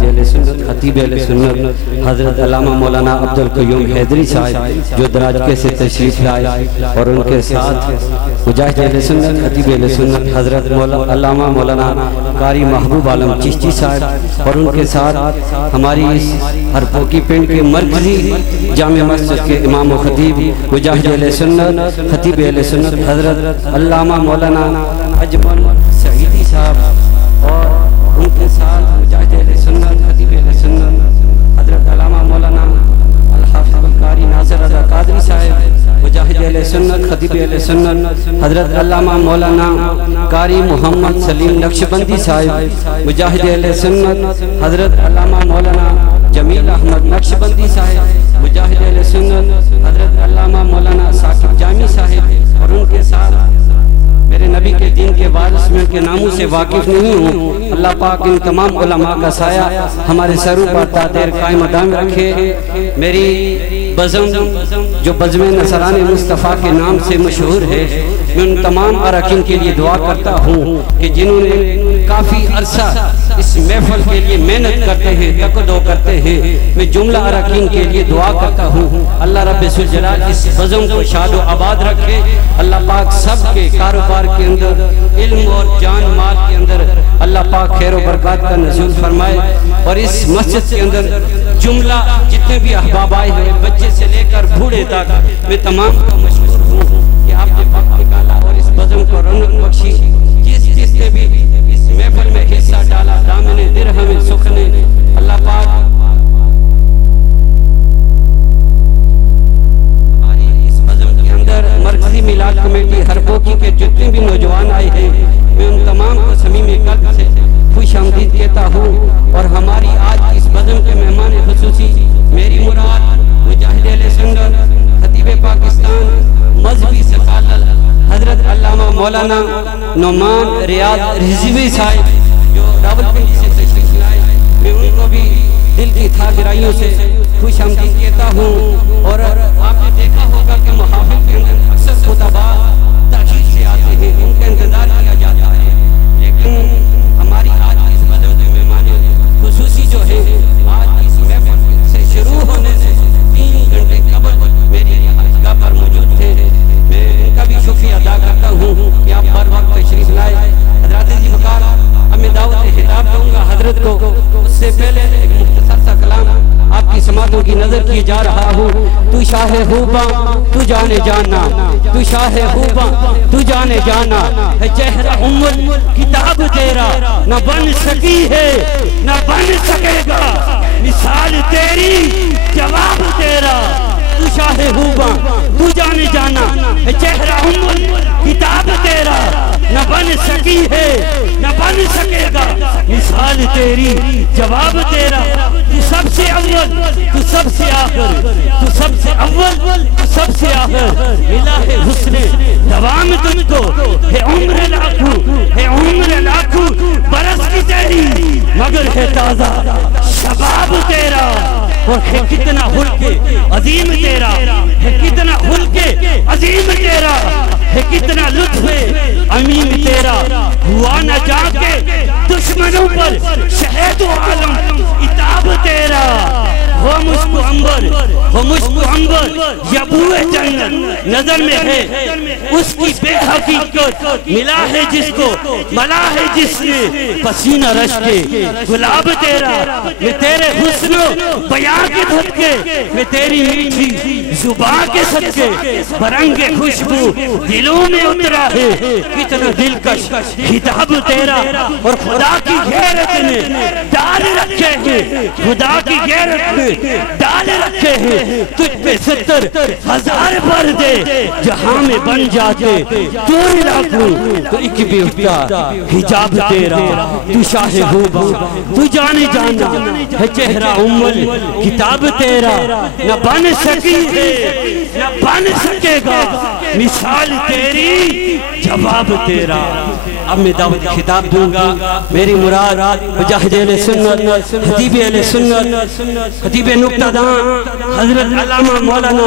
مجاہد اہل سنت خطیب اہل سنت حضرت علامہ مولانا عبدالقیوم حیدری صاحب جو دراجکے سے تشریف لائے، اور ان کے ساتھ مجاہد اہل سنت خطیب اہل سنت حضرت علامہ مولانا قاری محبوب عالم چشتی صاحب، اور ان کے ساتھ ہماری اس ہرپوکی پنڈ کے مرکزی جامع مسجد کے امام و خطیب مجاہد اہل سنت خطیب اہل سنت حضرت علامہ مولانا اجمل سعیدی صاحب، اور ان کے ساتھ مجاہد اہل سنت خطیب اہل سنت حضرت علامہ مولانا الحافظ القاری ناصر رضا قادری صاحب، مجاہد اہل سنت خطیب اہل سنت حضرت علامہ مولانا قاری محمد سلیم نقشبندی صاحب، مجاہد اہل سنت حضرت علامہ مولانا جمیل احمد نقشبندی صاحب، مجاہد اہل سنت حضرت علامہ مولانا ثاقب جامی صاحب، اور ان کے ساتھ میرے نبی کے دین کے وارث میں ان کے ناموں سے واقف نہیں ہوں۔ اللہ پاک ان تمام علماء کا سایہ ہمارے سروں پر تا دیر قائم دائم رکھے۔ میری بزم جو بزم نصران مصطفیٰ کے نام سے مشہور ہے، میں ان تمام اراکین کے لیے دعا کرتا ہوں کہ جنہوں نے کافی عرصہ اس محفل کے لیے محنت کرتے ہیں، تقدو کرتے ہیں، میں جملہ اراکین کے لیے دعا کرتا ہوں اللہ رب ذوالجلال اس بزم کو شاد و آباد رکھے۔ اللہ پاک سب کے کاروبار کے اندر، علم اور جان مال کے اندر اللہ پاک خیر و برکات کا نزول فرمائے، اور اس مسجد کے اندر جملہ جتنے بھی احباب آئے ہیں، بچے سے لے کر بوڑھے تک، میں تمام کو مشکور ہوں کہ آپ نے وقت نکالا اور اس بزم کو رونق بخشی۔ جس نے بھی اس محفل میں حصہ ڈالا، دامن درہم سخنے، اللہ پاک اس بزم کے اندر مرکزی میلاد کمیٹی ہرپوکی کے جتنے بھی نوجوان آئے ہیں، میں ان تمام کو صمیم قلب سے خوش آمدید کہتا ہوں۔ اور ہماری آج اس بزم کے مہمان خصوصی میری مراد مجاہد اہل سنت خطیب پاکستان مذہبی ثقافت حضرت علامہ مولانا نعمان ریاض رضوی صاحب جو راولپنڈی سے تشریف لائے، میں ان کو بھی دل کی تھا گرائیوں سے خوش آمدید کہتا ہوں۔ اور آپ نے دیکھا ہوگا کہ محافل کے اندر اکثر خطباء تاخیر سے آتے ہیں، ان کا انتظار کیا جاتا ہے، لیکن ہماری آج اس بزم کے مہمان خصوصی جو ہے، آج اس محفل سے شروع ہونے سے 3 گھنٹے قبل میری جگہ پر موجود تھے۔ میں ان کا بھی شکریہ ادا کرتا ہوں کہ آپ بر وقت تشریف لائے۔ حضرات جی بکار اب میں دعوت خطاب دوں گا حضرت کو، اس سے پہلے ایک مختصر سا کلام آپ کی سماعتوں کی نظر کیے جا رہا ہوں۔ تو شاہ خوباں تو جانے جانا، تو شاہ خوباں تو جانے جانا ہے، چہرہ عمر کتاب تیرا نہ بن سکی ہے نہ بن سکے گا، مثال تیری جواب تیرا۔ تو شاہ خوباں تو جانے جانا ہے، چہرہ عمر کتاب تیرا نہ بن سکی ہے نہ بن سکے گا، مثال تیری جواب تیرا۔ تو سب سے اول تو سب سے آخر، تو سب سے اول تو سب سے آخر، ملا ہے حسن دوام تم کو، ہے عمر لاکھوں ہے عمر لاکھوں برس کی تیری، مگر ہے تازہ شباب تیرا۔ اور ہے کتنا خلق عظیم تیرا، ہے کتنا خلق عظیم تیرا، ہے کتنا لطف امین تیرا، ہوا نہ جا کے دشمنوں پر شہد و عالم عتاب تیرا۔ ہو مشک عنبر ہو مشک عنبر یا بوئے جنت نظر میں ہے اس کی بے حقیقت، ملا ہے جس کو ملا ہے جس نے پسینہ رش کے گلاب تیرا۔ میں تیرے حسن و بیان کے دھتکے، میں تیری میٹھی زبان کے صدقے، برنگ خوشبو دلوں میں اترا ہے، کتنا دلکش خطاب تیرا۔ اور خدا کی غیرت نے ڈال رکھے ہیں، خدا کی غیرت نے ڈال رکھے ہیں، تجھ پہ 70,000 پردے جہاں میں بن جاتے تو لاکھوں، تو ایک بھی اٹھتا حجاب تیرا۔ تو شاہ خوباں تو جانے جانا ہے، چہرہ عمر کتاب تیرا نہ بن سکی ہے نہ بن سکے گا، مثال تیری جواب تیرا۔ اب میں دعوت خطاب دوں گا. میری مراد مجاہد اہل سنت، خطیب اہل سنت، خطیب نکتہ داں حضرت علامہ مولانا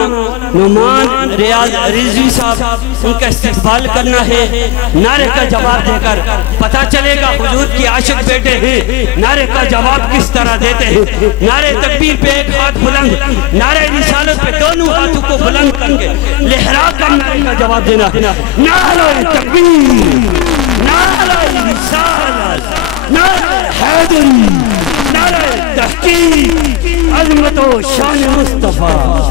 نعمان ریاض رضوی صاحب، ان کا استقبال کرنا ہے. نعرے کا جواب دے کر پتہ چلے گا حضور کی عاشق بیٹے ہیں. نعرے کا جواب کس طرح دیتے ہیں؟ نعرے تکبیر پہ ایک ہاتھ بلند، نعرے رسالت پہ دونوں ہاتھوں کو بلند کر کے لہرا کر نعرے کا جواب دینا ہے. نعرہ تکبیر، نعرہ رسالت، نعرہ حیدری، نعرہ تحقیق، عظمت و شان مصطفیٰ.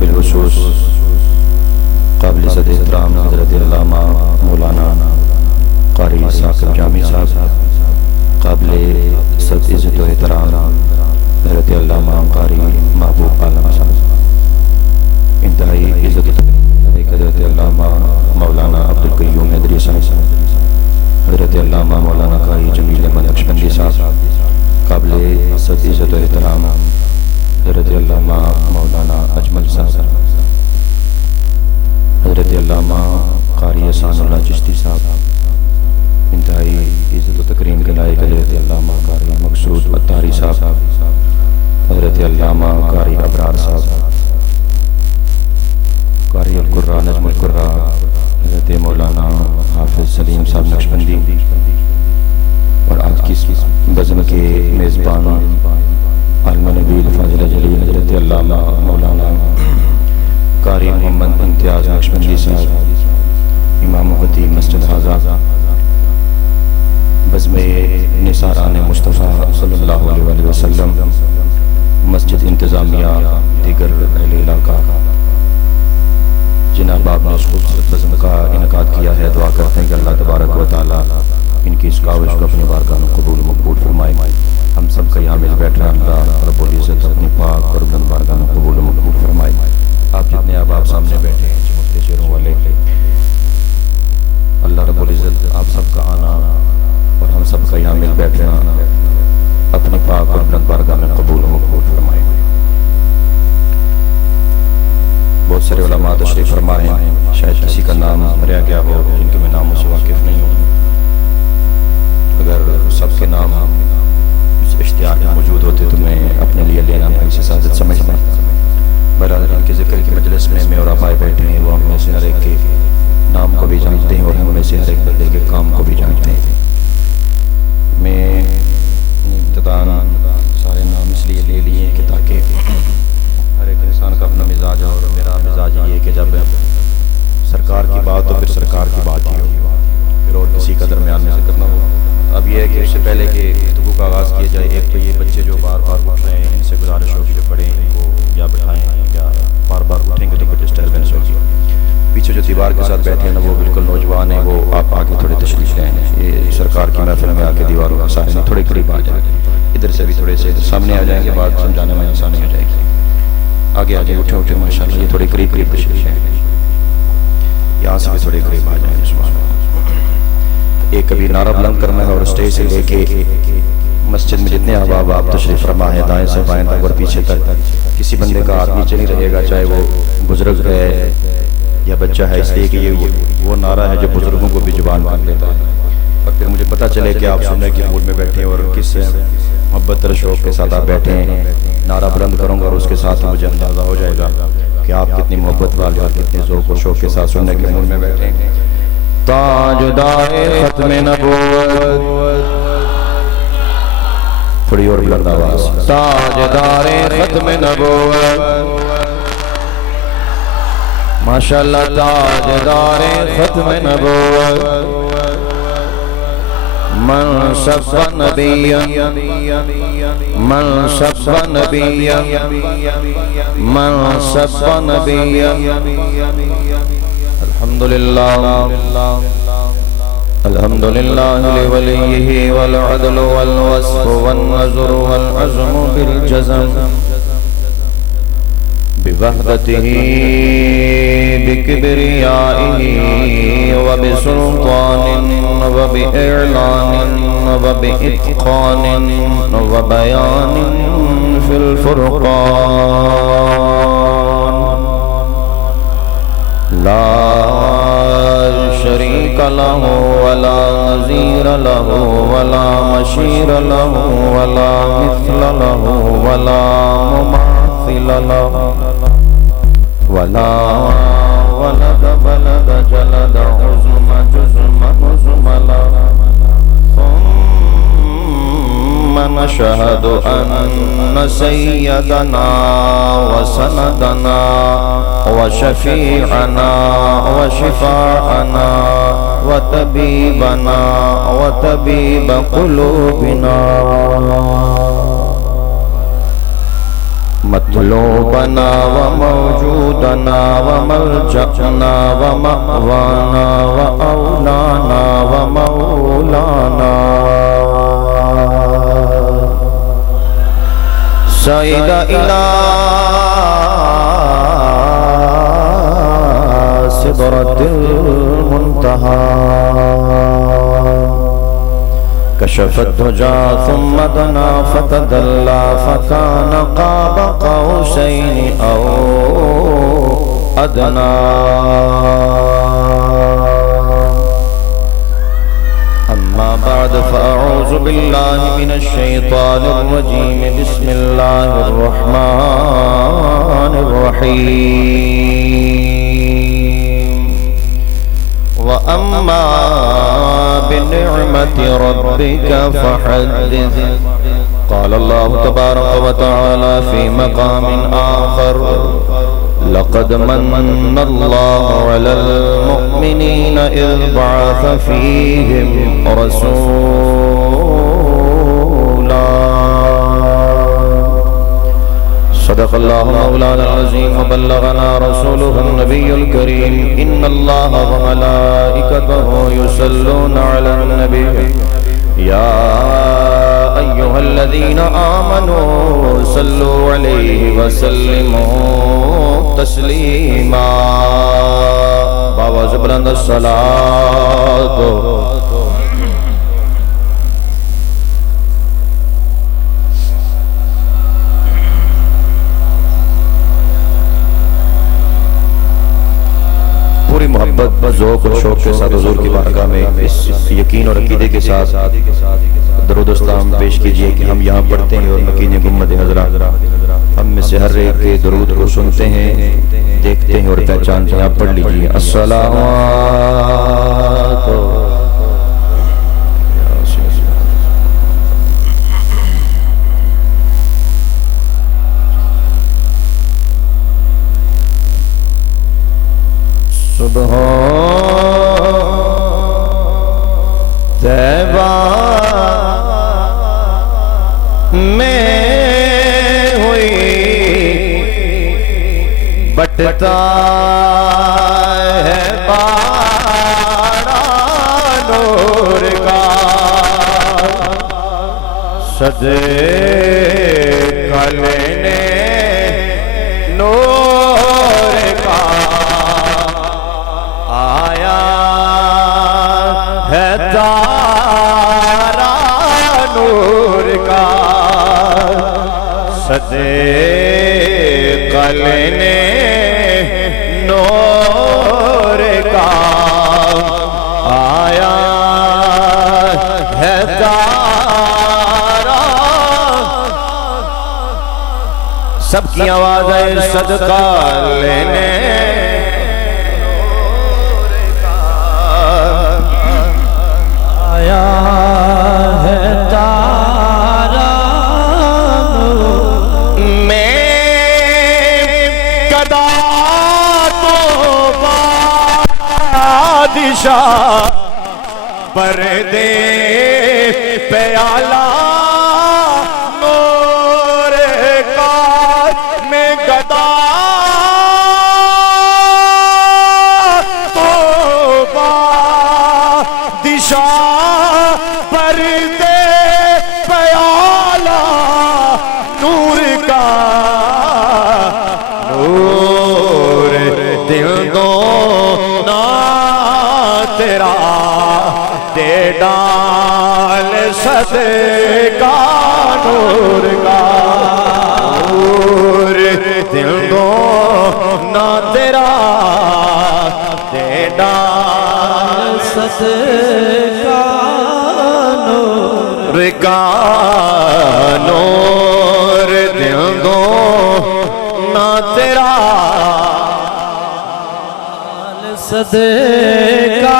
بالخصوص قابل صد احترام حضرت علامہ مولانا قاری ثاقب جامی صاحب، قابل صد عزت و احترام حضرت علامہ قاری محبوب عالم صاحب، انتہائی عزت و تقدیر حضرت علامہ مولانا عبدالقیوم حیدری صاحب، حضرت علامہ مولانا قاری جمیل احمد نقشبندی صاحب، قابل صد عزت و احترام حضرت علامہ مولانا اجمل صاحب، حضرت علامہ قاری احسان اللہ چشتی صاحب، انتہائی عزت و تکریم کے لائق حضرت علامہ قاری مقصود اتاری صاحب، حضرت علامہ قاری ابرار صاحب، قاری القرآن نجم القرآن حضرت مولانا حافظ سلیم صاحب نقشبندی، اور آج کی بزم کے میزبان عالم نبیل فاضل جلیل حضرت علامہ مولانا قاری محمد امتیاز نقشبندی صاحب، امام و خطیب مسجد حاضہ، بزم نثاران مصطفیٰ صلی اللہ علیہ وسلم، مسجد انتظامیہ، دیگر اہل علاقہ، جناب آپ نے اس خوبصورت بزم کا انعقاد کیا ہے. دعا کرتے ہیں کہ اللہ تبارک و تعالیٰ ان کی اس کاوش کو اپنی بارگاہ میں قبول و مقبول فرمائے. ہم سب کا یہاں مل بیٹھا اللہ رب العزت اپنی پاک اور بلند بارگاہ میں قبول و مقبول فرمائے. آپ جتنے آپ سامنے بیٹھے ہیں چمکتے چہروں والے، اللہ رب العزت آپ سب کا آنا اور ہم سب کا یہاں مل بیٹھنا اپنی پاک اور بلند بارگاہ میں قبول و مقبول فرمائے. بہت سارے علماء تشریف فرما ہیں، شاید کسی کا نام رہ گیا ہو جن کے میں ناموں سے واقف نہیں ہوں. اگر سب کے نام اس اشتہار میں موجود ہوتے تو میں اپنے لیے لینا بھائی سے سعادت سمجھتا. بہرحال ان کے ذکر کی مجلس میں اور آبائے بیٹھے ہیں، وہ ہم میں سے ہر ایک کے نام کو بھی جانتے ہیں اور ہم میں سے ہر ایک بندے کے کام کو بھی جانتے ہیں. میں ابتداءً سارے نام اس لیے لے لیے کہ تاکہ ہر ایک انسان کا اپنا مزاج ہے، اور میرا مزاج یہ ہے کہ جب سرکار کی بات ہو پھر سرکار کی بات ہی ہو، پھر اور کسی کا درمیان میں ذکر نہ ہو. اب یہ ہے کہ اس سے پہلے کہ گفتگو کا آغاز کیا جائے، ایک تو یہ بچے جو بار بار اٹھ رہے ہیں ان سے گزارش ہوگی جو پڑھیں ان کو یا بٹھائیں، یا بار بار اٹھیں گے تو کچھ ڈسٹربنس ہوگی. پیچھے جو دیوار کے ساتھ بیٹھے ہیں نا وہ بالکل نوجوان ہیں، وہ آپ آگے تھوڑے تشریف لیں. یہ سرکار کی محفل میں آ کے دیواروں کے ساتھ نہیں، تھوڑے قریب آ جائیں، ادھر سے بھی تھوڑے سے سامنے آ جائیں گے، بات سمجھانے میں آسانی ہو جائے گی. آگے آ جائیں، اٹھے ماشاءاللہ، یہ تھوڑے قریب تشریف لیں، یہاں سے بھی تھوڑے قریب آ جائیں. ایک کبھی نعرہ بلند کرنا ہے اور اسٹیج سے لے کے مسجد میں جتنے احباب آپ تشریف فرما ہے دائیں سے بائیں تک اور پیچھے تک، کسی بندے کا ہاتھ نیچے نہیں رہے گا، چاہے وہ بزرگ ہے یا بچہ ہے، اس لیے کہ یہ وہ نعرہ ہے جو بزرگوں کو بھی زبان کر لیتا ہے. اور پھر مجھے پتہ چلے کہ آپ سننے کی موڈ میں بیٹھے اور کس محبت اور شوق کے ساتھ آپ بیٹھے ہیں. نعرہ بلند کروں گا اور اس کے ساتھ مجھے اندازہ ہو جائے گا کہ آپ کتنی محبت والے اور کتنے ذوق و شوق کے ساتھ سننے کے موڈ میں بیٹھے ہیں. تاجدار ختم نبوت، تھوڑی اور بلند آواز، تاجدار ختم نبوت، ماشاءاللہ تاجدار ختم نبوت، من شف نبیا، من شف نبیا، من شف نبیا. الحمدللہ الحمد لله لوليه والعدل والوصف والنذر والعزم بالجزم بوحدته بكبريائه وبسلطان وبإعلان وبإتقان وبيان في الفرقان لا شريك له ولا نظير له ولا مشير له ولا مثل له ولا مماثل له ولا ولد بلد جلد عزم جزم نزملا ثم نشهد أن سيدنا وسندنا وشفيعنا وشفاعنا وطبيبنا وطبيب قلوبنا مطلوبنا وموجودنا وملجأنا ومأوانا وأولانا ومولانا سيد إلى سدرة المنتهى كشف الدجى ثم دنا فتدلى فكان قاب قوسين أو أدنى أما بعد فأعوذ بالله من الشيطان الرجيم بسم الله الرحمن الرحيم وأما بنعمة ربك فحدث قال الله تبارك وتعالى في مقام آخر لقد من الله على المؤمنين إذ بعث فيهم رسولا صدق الله مولانا العظيم وبلغنا رسوله النبي الكريم إن الله وملائكته يصلون على النبي يا أيها الذين آمنوا صلوا عليه وسلموا تسليما بابا زبرند الصلاة پوری محبت ذوق اور شوق کے ساتھ حضور کی بارگاہ میں اس یقین اور عقیدے کے ساتھ درود و سلام پیش کیجئے کہ ہم یہاں پڑھتے ہیں اور مکین گنبد حضرہ ہم میں سے ہر ایک کے درود کو سنتے ہیں دیکھتے ہیں اور پہچانتے ہیں آپ پڑھ لیجئے الصلاۃ صبح طیبہ میں ہوئی بٹتا ہے باران نور کا صدقہ لینے نور کا آیا ہے تارا نور کا صدقہ لینے نور کا آیا ہے تارا سب کی آواز ہے صدقہ لینے پردے پیالہ نور کا میں گدا تو بادشاہ صدقہ نور کا نور دل کو نہ تیرا دے ڈال صدقہ نور کا نور دل کو نہ تیرا صدقہ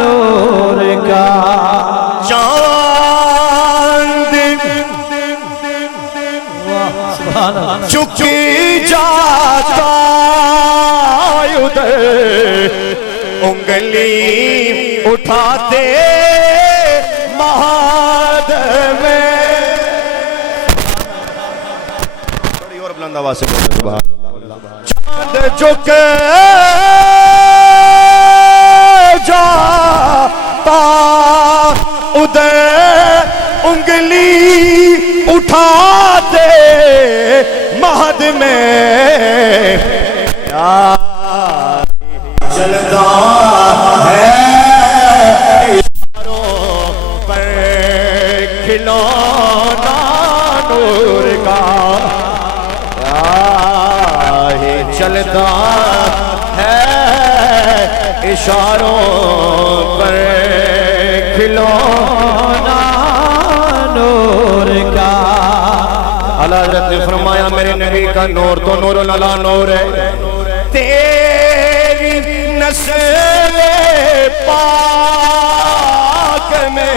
نور کا چاند چکی جاتا ادھر انگلی اٹھاتے مہاد میں تھوڑی اور بلند آواز سے بولیں سبحان اللہ چاند چکے جاتا ادھر انگلی اٹھاتے مہد میں چلتا ہے اشاروں پر کھلونا نور کا چلتا ہے اشاروں پر کھلونا نور کا اعلیٰ حضرت نے فرمایا میرے نبی کا نور تو نور العلا نور ہے تیری نسل پاک میں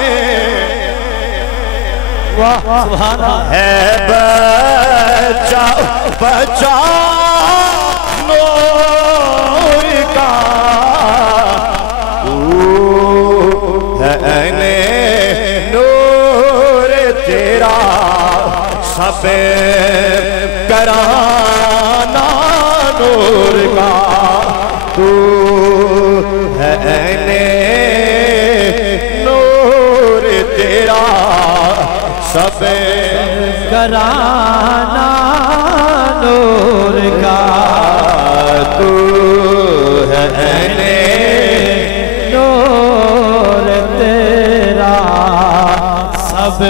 ہے بچہ بچہ نور کا نور تیرا سب کرانا نور کا تو ہے نور تیرا سب کرانا نور کا تو ہے نور تیرا سب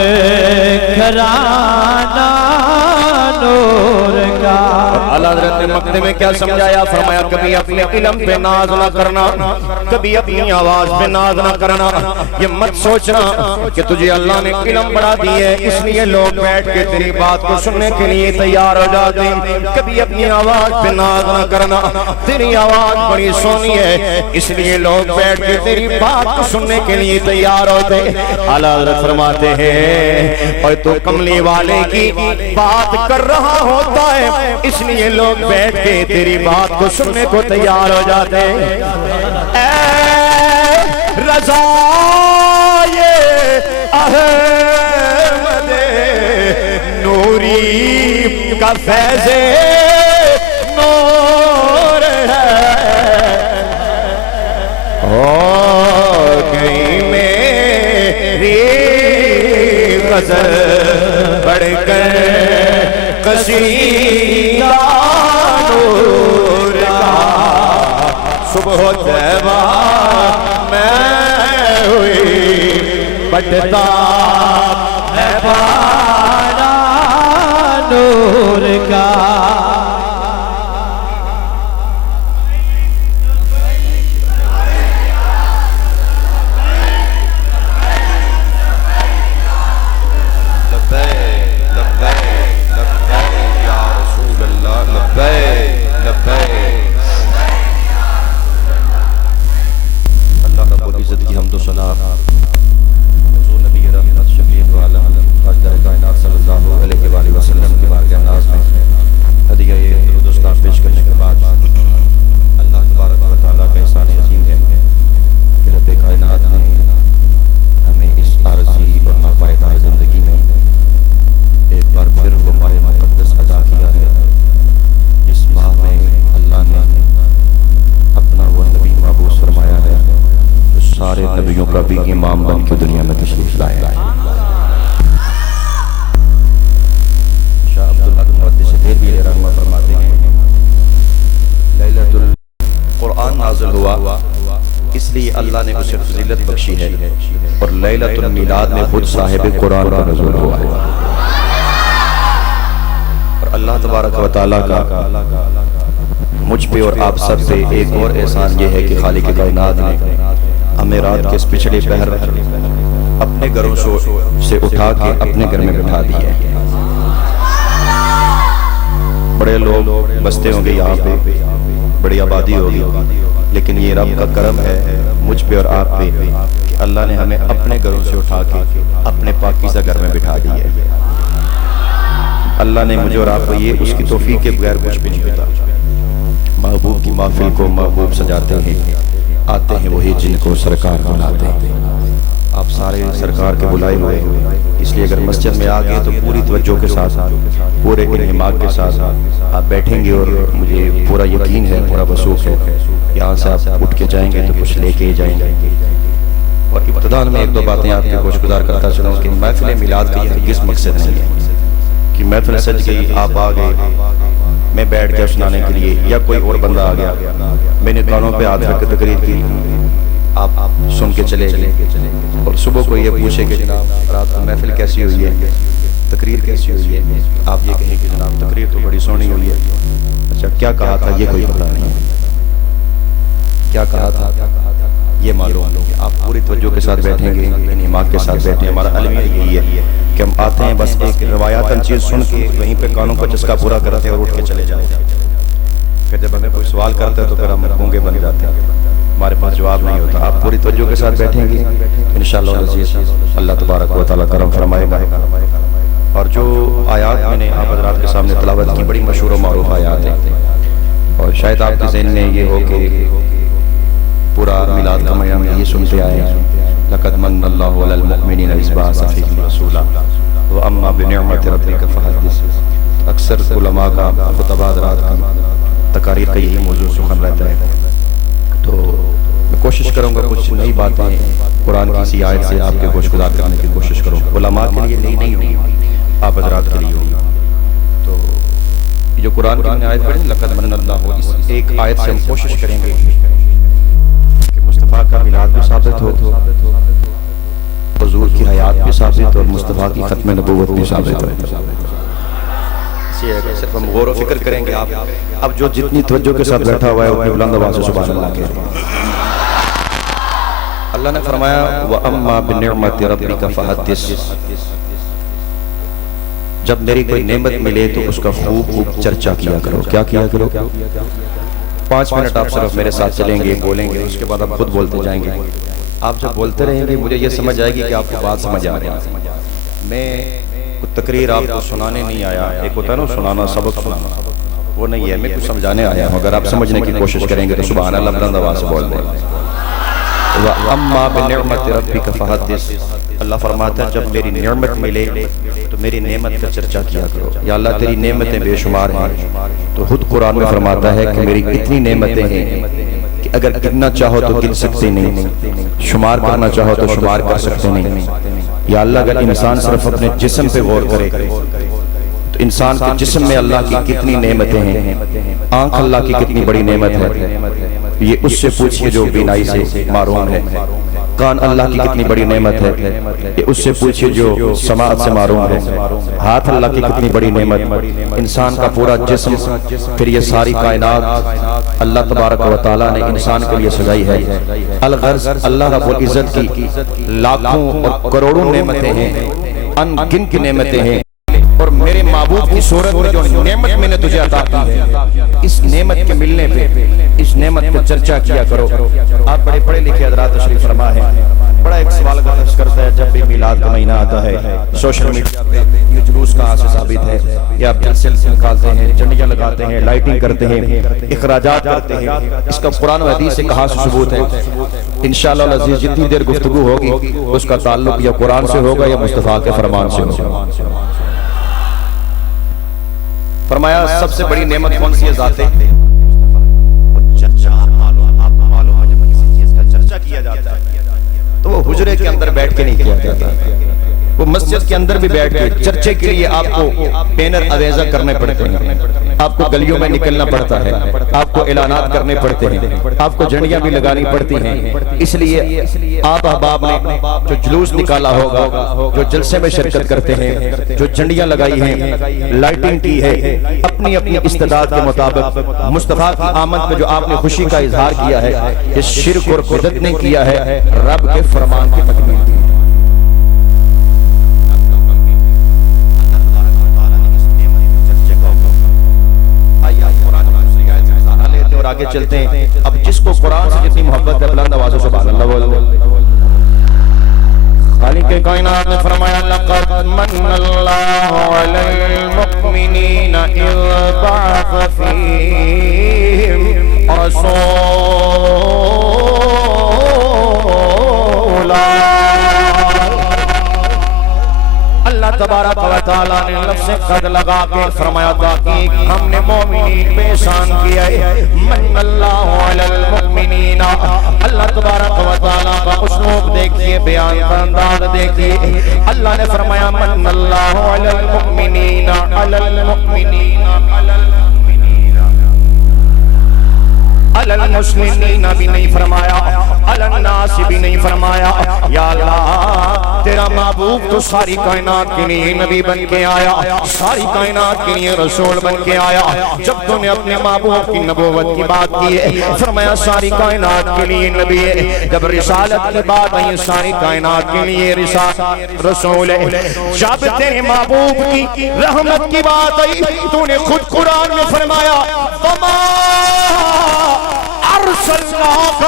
کرانا نور کا اعلیٰ حضرت نے مقدمے میں کیا سمجھایا فرمایا کبھی اپنے علم پہ ناز نہ کرنا کبھی اپنی آواز پہ ناز نہ کرنا یہ مت سوچنا کہ تجھے اللہ نے علم بڑھا دی ہے اس لیے لوگ بیٹھ کے تیری بات کو سننے کے لیے تیار ہو جاتے ہیں کبھی اپنی آواز پہ ناز نہ کرنا تیری آواز بڑی سونی ہے اس لیے لوگ بیٹھ کے تیری بات کو سننے کے لیے تیار ہوتے اعلیٰ حضرت فرماتے ہیں اور تو کملی والے کی بات کر رہا ہوتا ہے اس لیے لوگ بیٹھ کے تیری بات کو سننے کو تیار ہو جاتے ہیں اے رضا یہ احمد نوری کا فیض نور ہے اور گئی میری غزل بڑھ کر قصیدہ نور کا صبح طیبہ میں ہوئی بٹتا ہے پارا نور کا نبیوں کا بھی امام بن کے دنیا میں تشریف لائے شاہ عبدالحق محدث دہلوی علیہ رحمہ فرماتے ہیں لیلۃ القرآن نازل ہوا اس اس لیے اللہ نے اسے فضیلت بخشی ہے اور لیلۃ المیلاد میں خود صاحب قرآن کا نزول ہوا ہے۔ اور اللہ تبارک و تعالیٰ کا مجھ پہ اور آپ سب پہ ایک اور احسان یہ ہے کہ خالق کائنات نے ہمیں رات کے اس پچھڑے پہر اپنے گھروں سے اٹھا کے اپنے گھر میں بٹھا دیا ہے۔ بڑے لوگ بستے ہوں گے یہاں پہ، بڑی آبادی ہوگی، لیکن یہ رب کا کرم ہے مجھ پہ اور آپ پہ کہ اللہ نے ہمیں اپنے گھروں سے اٹھا کے اپنے پاکیزہ گھر میں بٹھا دیا ہے۔ اللہ نے مجھے اور آپ کو یہ اس کی توفیق کے بغیر کچھ بھی نہیں ہوتا۔ محبوب کی محفل کو محبوب سجاتے ہیں، آتے ہیں وہی جن کو سرکار بلاتے ہیں۔ آپ سارے سرکار کے بلائے ہوئے، اس لیے اگر مسجد میں آ گئے تو پوری توجہ کے ساتھ، پورے انہماک کے ساتھ آپ بیٹھیں گے، اور مجھے پورا یقین ہے، پورا وثوق ہے یہاں سے آپ اٹھ کے جائیں گے تو کچھ لے کے ہی جائیں گے۔ اور ابتداء میں ایک دو باتیں آپ کے گوش گزار کرتا چلوں کہ محفل میلاد کا یہ ہرگز مقصد نہیں ہے کہ محفل سج گئی، آپ آ گئے، میں بیٹھ گیا سنانے کے لیے، یا کوئی اور بندہ آ گیا، میں نے کانوں پہ ہاتھ رکھ کے تقریر کی، آپ سن کے چلے گئے، اور صبح کو یہ پوچھے کہ جناب رات کو محفل کیسی ہوئی ہے، تقریر کیسی ہوئی ہے، آپ یہ کہیں کہ جناب تقریر تو بڑی سونی ہوئی ہے، اچھا کیا کہا تھا یہ کوئی پتہ نہیں، کیا کہا تھا یہ معلوم نہیں۔ آپ پوری توجہ کے ساتھ بیٹھیں گے، انہماک کے ساتھ بیٹھیں۔ ہمارا المیہ یہی ہے کہ ہم آتے ہیں بس ایک روایاتاً چیز سن کے وہیں پہ کانوں کا چسکا پورا کرتے ہیں اور اٹھ کے چلے جاتے ہیں۔ پھر جب ہمیں کوئی سوال کرتا ہے تو پھر ہم گونگے بن جاتے ہیں، ہمارے پاس جواب نہیں ہوتا۔ آپ پوری توجہ کے ساتھ بیٹھیں گے، انشاءاللہ العزیز اللہ تبارک و تعالیٰ کرم فرمائے گا۔ اور جو آیات میں نے آپ حضرات کے سامنے تلاوت کی بڑی مشہور و معروف آیات ہیں، اور شاید آپ کے ذہن میں یہ ہو کہ پورا میلاد کا مہینہ میں یہ سنتے آئے ہیں، لَقَدْ مَنَّ اللَّهُ عَلَى الْمُؤْمِنِينَ إِذْ بَعَثَ فِيهِمْ رَسُولًا وَأَمَّا بِنِعْمَةِ رَبِّكَ فَحَدِّثْ۔ اکثر علماء کا، خطباء حضرات کا تقاریر کا یہی موضوع سخن رہتا ہے، تو میں کوشش کروں گا کچھ نئی باتیں قرآن کی سی آیت سے آپ کے گوش گزار کرنے کی کوشش کروں گا۔ علماء کے لیے نئی نہیں ہوگی، آپ حضرات کے لیے ہوگی۔ تو جو قرآن کی آیت پڑھی لَقَدْ مَنَّ اللَّهُ، اس ایک آیت سے ہم کوشش کریں گے کہ مصطفیٰ کا میلاد بھی ثابت ہو، حضور کی حیات بھی ثابت ہو، اور مصطفیٰ کی ختم نبوت بھی ثابت ہو۔ صرف ہم غور و فکر کریں گے۔ آپ اب جو جتنی توجہ کے ساتھ بیٹھا ہوا ہے اپنی بلند آواز سے سبحان اللہ کہہ رہے ہیں۔ اللہ نے فرمایا وَأَمَّا بِنِعْمَةِ رَبِّكَ فَحَدِّثْ، جب میری کوئی نعمت ملے تو اس کا خوب خوب چرچا کیا کرو۔ کیا کیا کرو؟ 5 منٹ آپ صرف میرے ساتھ چلیں گے، بولیں گے، اس کے بعد آپ خود بولتے جائیں گے۔ آپ جب بولتے رہیں گے مجھے یہ سمجھ آئے گی کہ آپ کو بات سمجھ آ رہی ہے۔ میں تقریر آپ کو سنانے نہیں آیا، ایک ہوتا ہے نا سنانا، سبق سنانا، وہ نہیں ہے، میں کچھ سمجھانے آیا ہوں۔ اگر آپ سمجھنے کی کوشش کریں گے تو سبحان اللہ بلند آواز سے بول دیں۔ وَأَمَّا بِنِعْمَةِ رَبِّكَ فَحَدِّثْ، اللہ فرماتا ہے جب میری نعمت ملے تو میری نعمت کا چرچا کیا کرو۔ یا اللہ تیری نعمتیں بے شمار ہیں، تو خود قرآن میں فرماتا ہے کہ میری اتنی نعمتیں ہیں کہ اگر گننا چاہو تو گن سکتے نہیں، شمار کرنا چاہو تو شمار کر سکتے نہیں۔ یا اللہ اگر انسان صرف اپنے جسم پہ غور کرے تو انسان کے جسم میں اللہ کی کتنی نعمتیں ہیں، آنکھ اللہ کی کتنی بڑی نعمت ہے، یہ اس سے پوچھئے جو بینائی سے معروم ہے۔ کان اللہ کی کتنی بڑی نعمت ہے، یہ اس سے پوچھئے جو سماعت سے معروم ہے۔ ہاتھ اللہ کی کتنی بڑی نعمت، انسان کا پورا جسم، پھر یہ ساری کائنات اللہ تبارک و تعالیٰ نے انسان کے لیے سجائی ہے۔ الغرض اللہ رب العزت کی لاکھوں اور کروڑوں نعمتیں ہیں، ان گن کی نعمتیں ہیں، اور میرے محبوب کی صورت میں جو نعمت میں نے تجھے عطا کی ہے، اس نعمت کے ملنے پہ اس نعمت پہ چرچا کیا کرو۔ آپ بڑے پڑھے لکھے حضرات تشریف فرما ہے، بڑا ایک سوال کا عرض کرتا ہے جب بھی میلاد کا مہینہ آتا ہے سوشل میڈیا پہ یہ جلوس کہاں سے ثابت ہے، یا آپ جلسے نکالتے ہیں، جھنڈیاں لگاتے ہیں، لائٹنگ کرتے ہیں، اخراجات کرتے ہیں، اس کا قرآن و حدیث سے کہاں سے ثبوت ہے؟ انشاءاللہ العزیز جتنی دیر گفتگو ہوگی اس کا تعلق یا قرآن سے ہوگا یا مصطفیٰ کے فرمان سے ہوگا۔ فرمایا سب سے بڑی نعمت کون سی ہے؟ ذات چرچا۔ آپ کو معلوم ہے جب کسی چیز کا چرچا کیا جاتا ہے تو وہ حجرے کے اندر بیٹھ کے نہیں کیا جاتا، وہ مسجد کے اندر بھی بیٹھ کے چرچے کے لیے آپ کو پینر اویزہ کرنے پڑتے ہیں، آپ کو گلیوں میں نکلنا پڑتا ہے، آپ کو اعلانات کرنے پڑتے ہیں، آپ کو جھنڈیاں بھی لگانی پڑتی ہیں۔ اس لیے آپ احباب نے جو جلوس نکالا ہوگا، جو جلسے میں شرکت کرتے ہیں، جو جھنڈیاں لگائی ہیں، لائٹنگ کی ہے، اپنی اپنی استعداد کے مطابق مصطفیٰ کی آمد میں جو آپ نے خوشی کا اظہار کیا ہے، یہ شرک اور بدعت نہیں کیا ہے، رب کے فرمان کی تکمیل کی۔ اور آگے چلتے ہیں۔ اب جس کو قرآن سے جتنی محبت ہے بلند آوازوں سے سبحان اللہ بول۔ خالق کائنات نے فرمایا لقد من اللہ علی المؤمنین اذ بعث فیہم رسولا۔ اللہ تبارک و تعالیٰ نے لفظ قد لگا کے فرمایا تاکہ ہم نے مومنین پہ احسان کیا ہے۔ من اللہ علی المؤمنین، اللہ تبارک و تعالیٰ کا اسلوب دیکھئے، بیان کا انداز دیکھئے۔ اللہ نے فرمایا من اللہ علی المؤمنین، علی المؤمنین، علی المسلمین بھی نہیں فرمایا، علی الناس بھی نہیں فرمایا۔ یا اللہ تیرا محبوب تو ساری کائنات کے لیے نبی بن کے آیا، ساری کائنات کے لیے رسول بن کے آیا۔ جب تو نے اپنے محبوب کی نبوت کی بات کی ہے فرمایا ساری کائنات کے لیے نبی ہے، جب رسالت کی بات آئی ساری کائنات کے لیے رسول ہے۔ جب تیرے محبوب کی رحمت کی بات آئی تو نے خود قرآن میں فرمایا وَمَا أَرْسَلْنَاكَ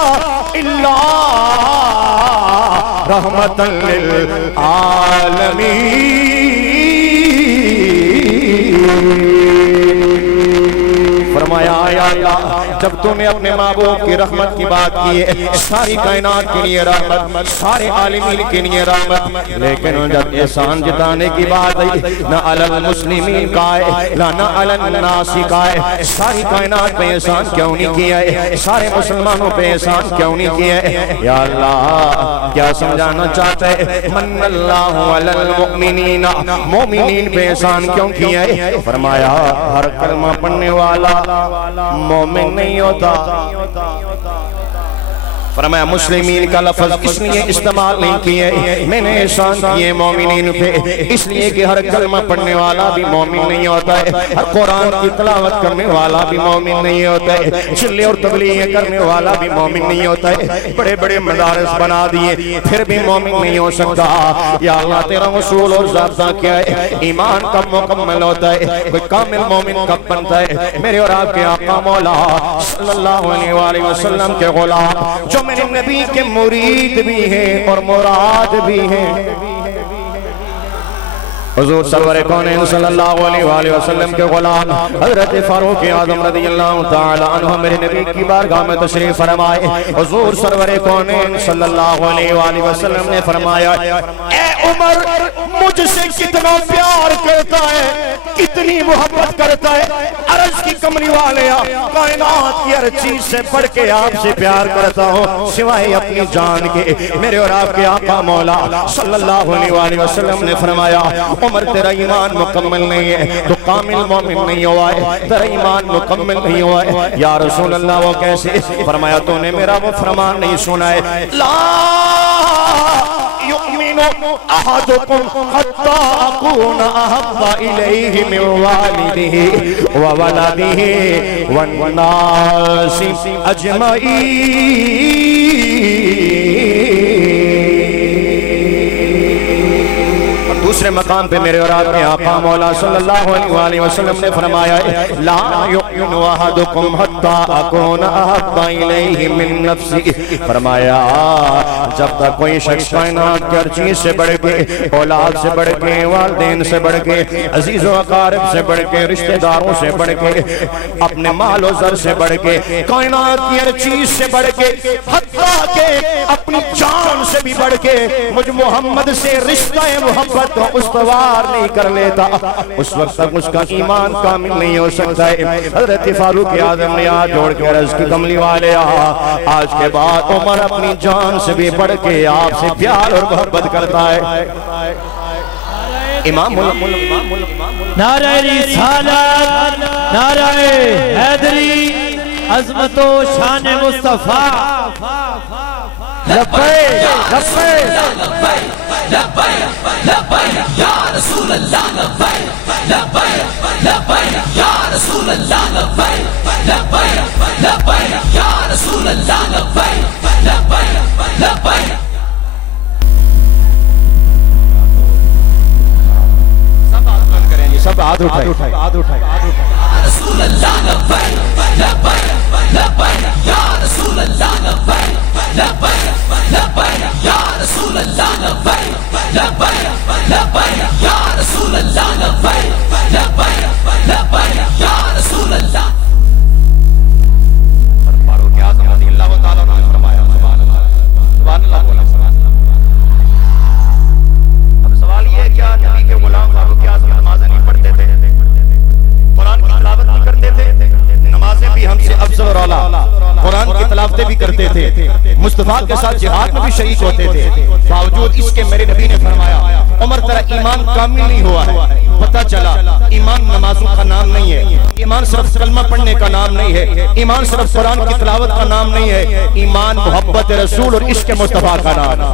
إِلَّا رحمتاً للعالمین۔ فرمایا یا اللہ جب تو نے اپنے محبوب کی رحمت کی بات کی ہے ساری کائنات کے لیے رحمت، سارے عالمین کے لیے رحمت، لیکن جب احسان جتانے کی بات آئی نہ علی المسلمین کا ہے نہ علی الناس کا ہے۔ ساری کائنات پہ احسان کیوں نہیں کیا ہے، سارے مسلمانوں پہ احسان کیوں نہیں کیا ہے؟ یا اللہ کیا سمجھانا چاہتا ہے؟ من اللہ علی المؤمنین، مومنین پہ احسان کیوں کیا ہے؟ فرمایا ہر کلمہ پڑھنے والا مومن نہیں ہوتا۔ فرمایا مسلمین کا لفظ اس لیے استعمال نہیں کیے، میں نے احسان کیے مومنین پہ اس لیے کہ ہر کلمہ پڑھنے والا بھی مومن نہیں ہوتا ہے، ہر قرآن کی تلاوت کرنے والا بھی مومن نہیں ہوتا ہے، چلے اور تبلیغ کرنے والا بھی مومن نہیں ہوتا ہے۔ بڑے بڑے مدارس بنا دیے پھر بھی مومن نہیں ہو سکتا۔ یا اللہ تیرا اصول اور ضابطہ کیا ہے؟ ایمان کب مکمل ہوتا ہے، کوئی کامل مومن کب بنتا ہے؟ میرے اور آپ کے آقا مولا صلی اللہ علیہ وآلہ وسلم کے غلام جو میرے نبی کے مرید بھی ہیں اور مراد بھی ہیں، حضور سرور کونین صلی اللہ علیہ وآلہ وسلم کے غلام حضرت فاروق اعظم رضی اللہ تعالی عنہ میرے نبی کی بارگاہ میں تشریف فرمائے۔ حضور سرور کونین صلی اللہ علیہ وآلہ وسلم نے فرمایا اے عمر مجھ سے کتنا پیار کرتا ہے، کتنی محبت کرتا ہے، عرض کی کمری والے کائنات کی ہر چیز سے بڑھ کے آپ سے پیار کرتا ہوں سوائے اپنی جان کے۔ میرے اور آپ کے آقا مولا صلی اللہ علیہ وآلہ وسلم نے فرمایا عمر تیرا ایمان مکمل نہیں ہے، تو کامل مومن نہیں ہوا ہے، تیرا ایمان مکمل نہیں ہوا ہے۔ یا رسول اللہ وہ کیسے؟ فرمایا تو نے میرا وہ فرمان نہیں سنا ہے لا یؤمن احدکم حتی اکون احب الیہ من والدہ وولدہ والناس اجمعین۔ دوسرے مقام پہ میرے اور آپ کے آقا مولا صلی اللہ علیہ وآلہ وسلم نے فرمایا لا یؤمن احدکم حتی اکون احب الیہ من نفسی۔ فرمایا جب تک کوئی شخص کائنات کی ہر چیز سے بڑھ کے، اولاد سے بڑھ کے، والدین سے بڑھ کے، عزیز و اقارب سے بڑھ کے، رشتہ داروں سے بڑھ کے، اپنے مال و زر سے بڑھ کے، کائنات کی ہر چیز سے بڑھ کے، حتیٰ کہ اپنی جان سے بھی بڑھ کے مجھ محمد سے رشتہ محبت کو استوار نہیں کر لیتا اس وقت تک اس کا ایمان کامل نہیں ہو سکتا ہے۔ حضرت فاروق اعظم نے ہاتھ جوڑ کے عرض کی کملی والے آج کے بعد عمر اپنی جان سے بھی بڑھ کے آپ سے پیار اور محبت کرتا ہے۔ امام نعرہ رسالت، نعرہ حیدری، عظمت و شان مصطفیٰ. لبیک لبیک سب ہاتھ اٹھائے رسول اللہ لبیک لبیک لبیک یا رسول اللہ لبیک لبیک لبیک یا رسول اللہ لبیک لبیک لبیک یا رسول اللہ لبیک لبیک لبیک یا رسول اللہ. فاروق اعظم رضی اللہ تعالیٰ عنہ نے فرمایا سبحان اللہ بولا. اب سوال یہ ہے کیا نبی کے غلام فاروق اعظم نمازیں نہیں پڑھتے تھے، قرآن کی تلاوت نہیں کرتے تھے؟ نمازیں بھی ہم سے افضل اور اعلیٰ، قرآن کی تلاوتیں بھی کرتے تھے، مصطفیٰ کے ساتھ جہاد میں بھی شریک ہوتے تھے. باوجود اس کے میرے نبی نے فرمایا عمر تیرا ایمان کامل نہیں ہوا ہے. پتہ چلا ایمان نمازوں کا نام نہیں ہے، ایمان صرف کلمہ پڑھنے کا نام نہیں ہے، ایمان صرف قرآن کی تلاوت کا نام نہیں ہے، ایمان محبت رسول اور عشق مصطفیٰ کا نام ہے.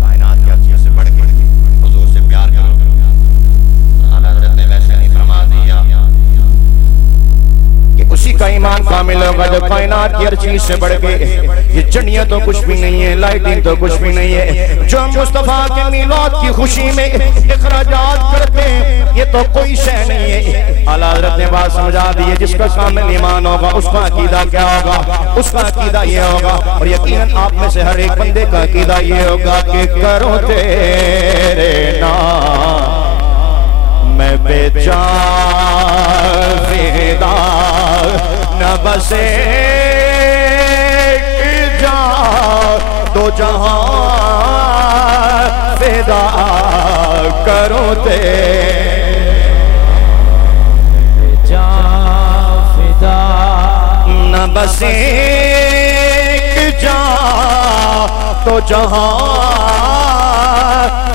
کائنات کی ہر چیز سے بڑھ کے حضور سے پیار کرو. اعلیٰ حضرت نے ویسے نہیں فرما دیا کہ اسی کا ایمان کامل ہوگا جو کائنات کی ہر چیز سے بڑھ کے. یہ چڑیاں تو کچھ بھی نہیں ہے، لائٹنگ تو کچھ بھی نہیں ہے، جو مصطفیٰ کے میلاد کی خوشی میں اخراجات کرتے ہیں یہ تو کوئی شے نہیں ہے. اعلیٰ حضرت نے بات سمجھا دی ہے جس کا کامل ایمان ہوگا اس کا عقیدہ کیا ہوگا؟ اس کا عقیدہ یہ ہوگا، اور یقیناً آپ میں سے ہر ایک بندے کا عقیدہ یہ ہوگا کہ کرو تیرے نام میں بے جان فدا، نہ بس ایک جان دو جہاں فدا کرو تیرے جان فدا، نہ بس ایک جان تو جہاں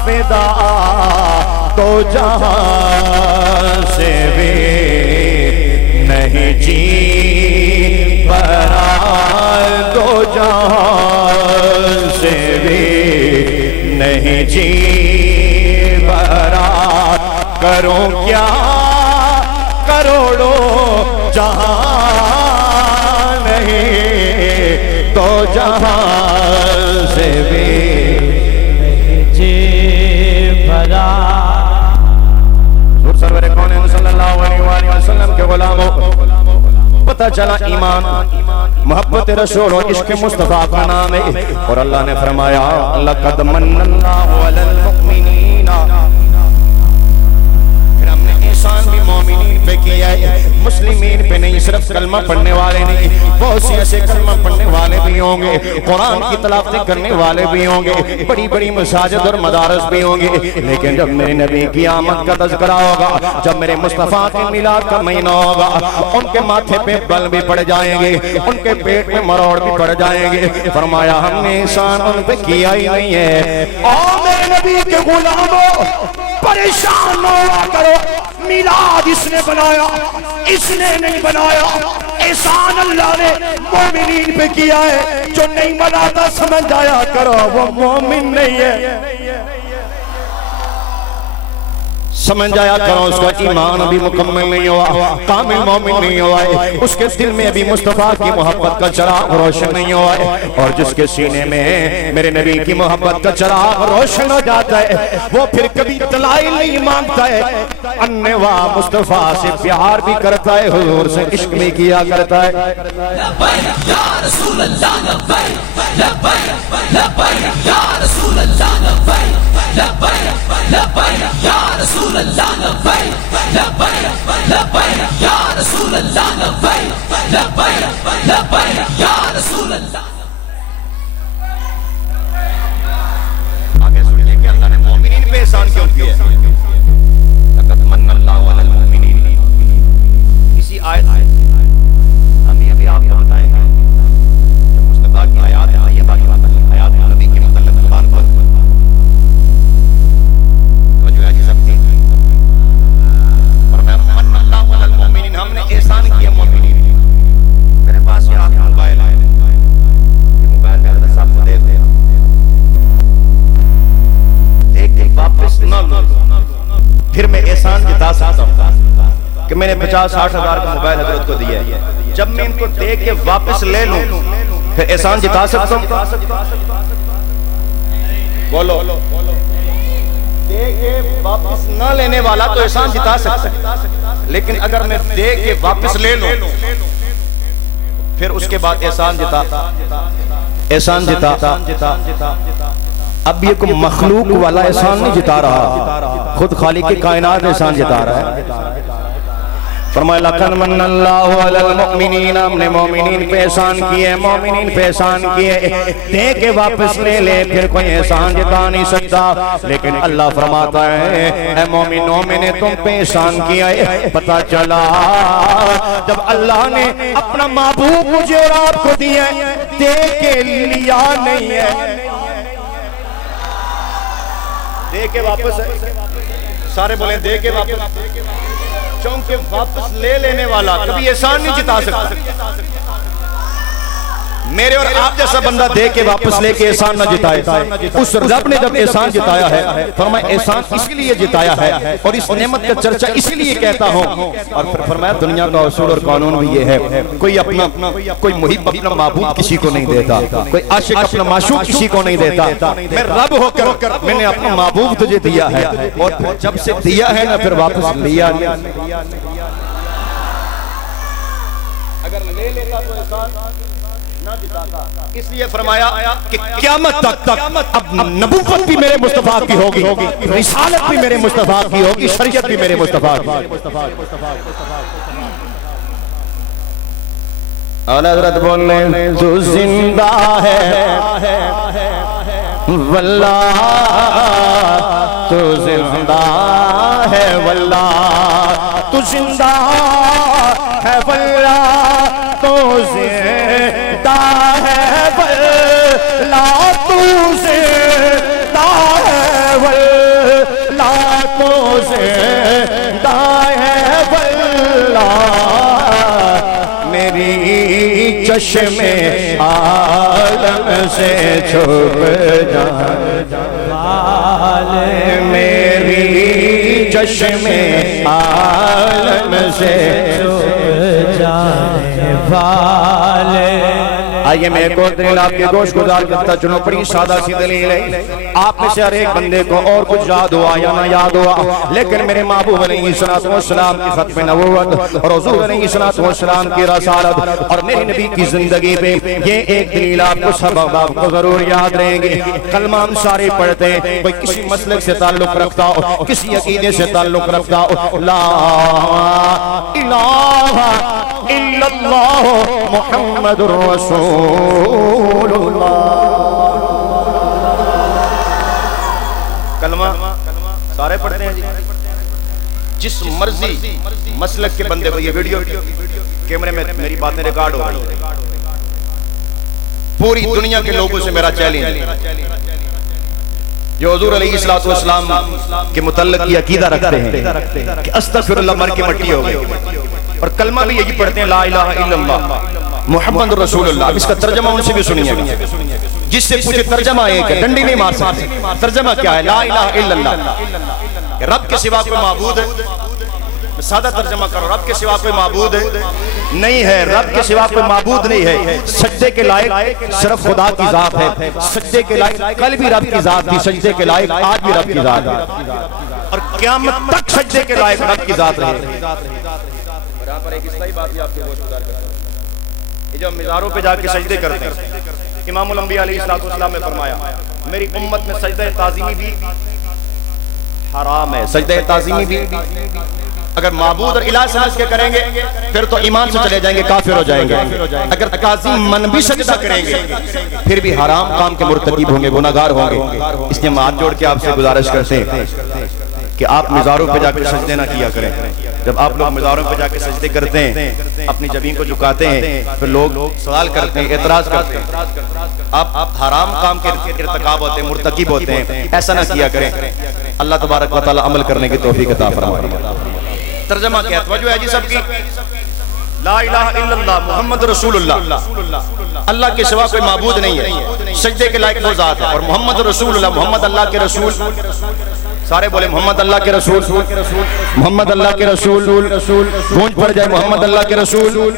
فدا، تو جہاں سے بھی نہیں جی برا، تو جہاں سے بھی نہیں جی برا. کروں کیا کروڑوں جہاں نہیں، تو جہاں سے بھی جی بھلا. سرور کونین صلی اللہ علیہ وآلہ وسلم کے غلاموں پتہ چلا ایمان محبت رسول و عشق مصطفیٰ کا نام ہے. اور اللہ نے فرمایا لَقَدْ مَنَّ اللَّهُ عَلَى الْمُؤْمِنِينَ، پھر ہم نے احسان بھی مومنین پہ کیا ہے، مسلمین پہ نہیں. صرف کلمہ پڑھنے والے نہیں، بہت سی ایسے کلمہ پڑھنے والے بھی ہوں گے، قرآن کی تلاوتیں کرنے والے بھی ہوں گے، بڑی بڑی مساجد اور مدارس بھی ہوں گے. لیکن جب میرے نبی کی آمد کا تذکرہ ہوگا، جب میرے مصطفیٰ کے میلاد کا مہینہ ہوگا، ان کے ماتھے پہ بل بھی پڑ جائیں گے، ان کے پیٹ میں مروڑ بھی پڑ جائیں گے. فرمایا ہم نے احسان ان پہ کیا ہی نہیں ہے. اور میرے نبی کے غلاموں پریشان نہ ہوا کرو، میلاد اس نے بنایا، اس نے نہیں بنایا. احسان اللہ نے مومنین پہ کیا ہے. جو نہیں بناتا سمجھ جایا کرو وہ مومن نہیں ہے، سمجھ جایا کرو اس کا ایمان بھی مکمل نہیں ہوا، کامل مومن نہیں ہوا ہے. اس کے دل میں ابھی مصطفیٰ کی محبت کا چراغ روشن نہیں ہوا ہے. اور جس کے سینے میں میرے نبی کی محبت کا چراغ روشن ہو جاتا ہے وہ پھر کبھی دلائل نہیں مانگتا ہے، انوا مصطفیٰ سے پیار بھی کرتا ہے، حضور سے عشق بھی کیا کرتا ہے. لبیک یا رسول اللہ لبیک لبیک لبیک یا رسول اللہ لبیک لبیک لبیک یا رسول اللہ لبیک لبیک لبیک یا رسول اللہ لبیک لبیک لبیک یا رسول اللہ. آگے سنیے کہ اللہ نے مومنین پہ احسان کیوں کیا ہے. لقد من اللہ علی المؤمنین، اسی آیت ہم یہ بھی آپ کو بتائیں گے جو مصطفیٰ کی آیات طیبہ کی بات ہے، آیات نبی کے متعلق زبان پر میں نے 50-60 ہزار کا موبائل حضرت کو دیا ہے، جب میں ان کو دے کے واپس لے لوں پھر احسان جتا سکتا ہوں؟ بولو، دے کے واپس نہ لینے والا تو احسان جتا سکتا ہے، لیکن اگر میں دے کے واپس لے لوں پھر اس کے بعد احسان جتا۔ اب یہ کوئی مخلوق والا احسان نہیں جتا رہا، خود خالق کائنات احسان جتا رہا ہے۔ فرمایا لَقَدْ مَنَّ اللَّهُ عَلَى الْمُؤْمِنِينَ، ہم نے مومنین پہ احسان کیے، مومنین پہ احسان کیے، دے کے واپس لے لے پھر کوئی احسان جتا نہیں سکتا، لیکن اللہ فرماتا ہے اے مومنوں میں نے تم پہ احسان کیا ہے۔ پتہ چلا جب اللہ نے اپنا محبوب مجھے اور آپ کو دیا ہے، دے کے لیا نہیں ہے، دے کے واپس ہے، سارے بولیں دے کے واپس، چونکہ واپس لے لینے والا کبھی احسان نہیں جتا سکتا۔ میرے اور آپ جیسا بندہ دے کے واپس لے کے احسان نہ جتائے، اس رب نے جب احسان جتایا ہے، فرمایا احسان اس لیے جتایا ہے اور اس نعمت کا چرچا اس لیے کہتا ہوں، اور پھر فرمایا دنیا کا اصول اور قانون بھی یہ ہے، کوئی محب اپنا معبود کسی کو نہیں دیتا، کوئی عاشق اپنا معشوق کسی کو نہیں دیتا، میں رب ہو کر میں نے اپنا معبود تجھے دیا ہے، اور پھر جب سے دیا ہے نا پھر واپس لیا نہیں۔ اگر لے لیتا تو احسان نہ جتاتا، اس لیے فرمایا کہ قیامت تک اب نبوت بھی میرے مصطفیٰ کی ہوگی، رسالت بھی میرے مصطفیٰ کی ہوگی، شریعت بھی میرے مصطفیٰ کی۔ اعلیٰ حضرت بولنے تو زندہ ہے واللہ، تو زندہ ہے واللہ، تو زندہ ہے واللہ، تو زندہ ہے واللہ، تو زندہ ہے واللہ، تو زندہ ہے واللہ، میری چشم عالم سے چھپ جائے، میری چشم عالم سے چھپ جانے والے۔ آئیے میں ایک اور دلیل آپ کے گوش گزار کرتا چنو، بڑی سادہ سی دلیل ہے، آپ میں سے ہر ایک بندے کو اور کچھ یاد ہوا یا نہ یاد ہوا، لیکن میرے محبوب علیہ السلام کی ختم نبوت اور حضور علیہ السلام کی رسالت اور میرے نبی کی زندگی پہ یہ ایک دلیل آپ کو سبب آپ کو ضرور یاد رہیں گے۔ کلمہ ہم سارے پڑھتے ہیں، کوئی کسی مسلک سے تعلق رکھتا ہو، کسی عقیدے سے تعلق رکھتا ہو، لا الہ الا اللہ محمد رسول اللہ۔ کلمہ سارے پڑھتے ہیں جی، جس مرضی مسلک کے بندے کو، یہ ویڈیو کیمرے میں میری باتیں ریکارڈ ہو رہی ہیں، پوری دنیا کے لوگوں سے میرا چیلنج جو حضور علیہ السلام کے متعلق یہ عقیدہ رکھتے ہیں کہ استغفر اللہ مر کے مٹی ہو گئی، اور کلمہ بھی یہی پڑھتے ہیں لا الہ الا اللہ محمد رسول اللہ۔ اب اس کا ترجمہ ان سے بھی سنیے، جس سے پوچھے ترجمہ ایک ہے، ڈنڈی نہیں مار سکتے، ترجمہ کیا ہے؟ لا الہ الا اللہ، رب کے سوا کوئی معبود ہے، سادہ ترجمہ کرو، رب کے سوا کوئی معبود ہے نہیں ہے، رب کے سوا کوئی معبود نہیں ہے، سجدے کے لائق صرف خدا کی ذات ہے، سجدے کے لائق کل بھی رب کی ذات تھی، سجدے کے لائق آج بھی رب کی ذات ہے، اور قیامت تک سجدے کے لائق رب کی ذات رہے۔ اور یہاں پر ایک اصلاحی بات بھی آپ کے گوش گزار کرتا ہوں، یہ جو مزاروں پہ جا کے سجدے کرتے ہیں، امام الانبیاء علیہ السلام نے فرمایا میری امت میں سجدہ تعظیمی بھی حرام ہے، سجدہ تعظیمی بھی اگر معبود اور الہ سمجھ کے کریں گے پھر تو ایمان سے چلے جائیں گے، کافر ہو جائیں گے، اگر تعظیم من بھی سجدہ کریں گے پھر بھی حرام کام کے مرتکب ہوں گے، گناہگار ہوں گے۔ اس لیے ہم ہاتھ جوڑ کے آپ سے گزارش کرتے ہیں کہ آپ مزاروں پہ جا کے سجدے نہ کیا کریں۔ جب آپ لوگ مزاروں پہ جا کے سجدے کرتے ہیں، اپنی جبین کو جھکاتے ہیں، پھر لوگ سوال کرتے ہیں، اعتراض کرتے ہیں، آپ حرام کام کے ارتکاب ہوتے ہیں، مرتکب ہوتے ہیں، ایسا نہ کیا کریں۔ اللہ تبارک و تعالی عمل کرنے کی توفیق عطا فرمائے۔ ترجمہ کیا توجہ ہے جی سب کی؟ لا الہ الا اللہ محمد رسول اللہ، اللہ کے سوا کوئی معبود نہیں ہے، سجدے کے لائق وہ ذات ہے، اور محمد رسول اللہ، محمد اللہ کے رسول سارے بولے محمد اللہ کے رسول، محمد اللہ کے رسول، گونج پڑ جائے محمد اللہ کے رسول.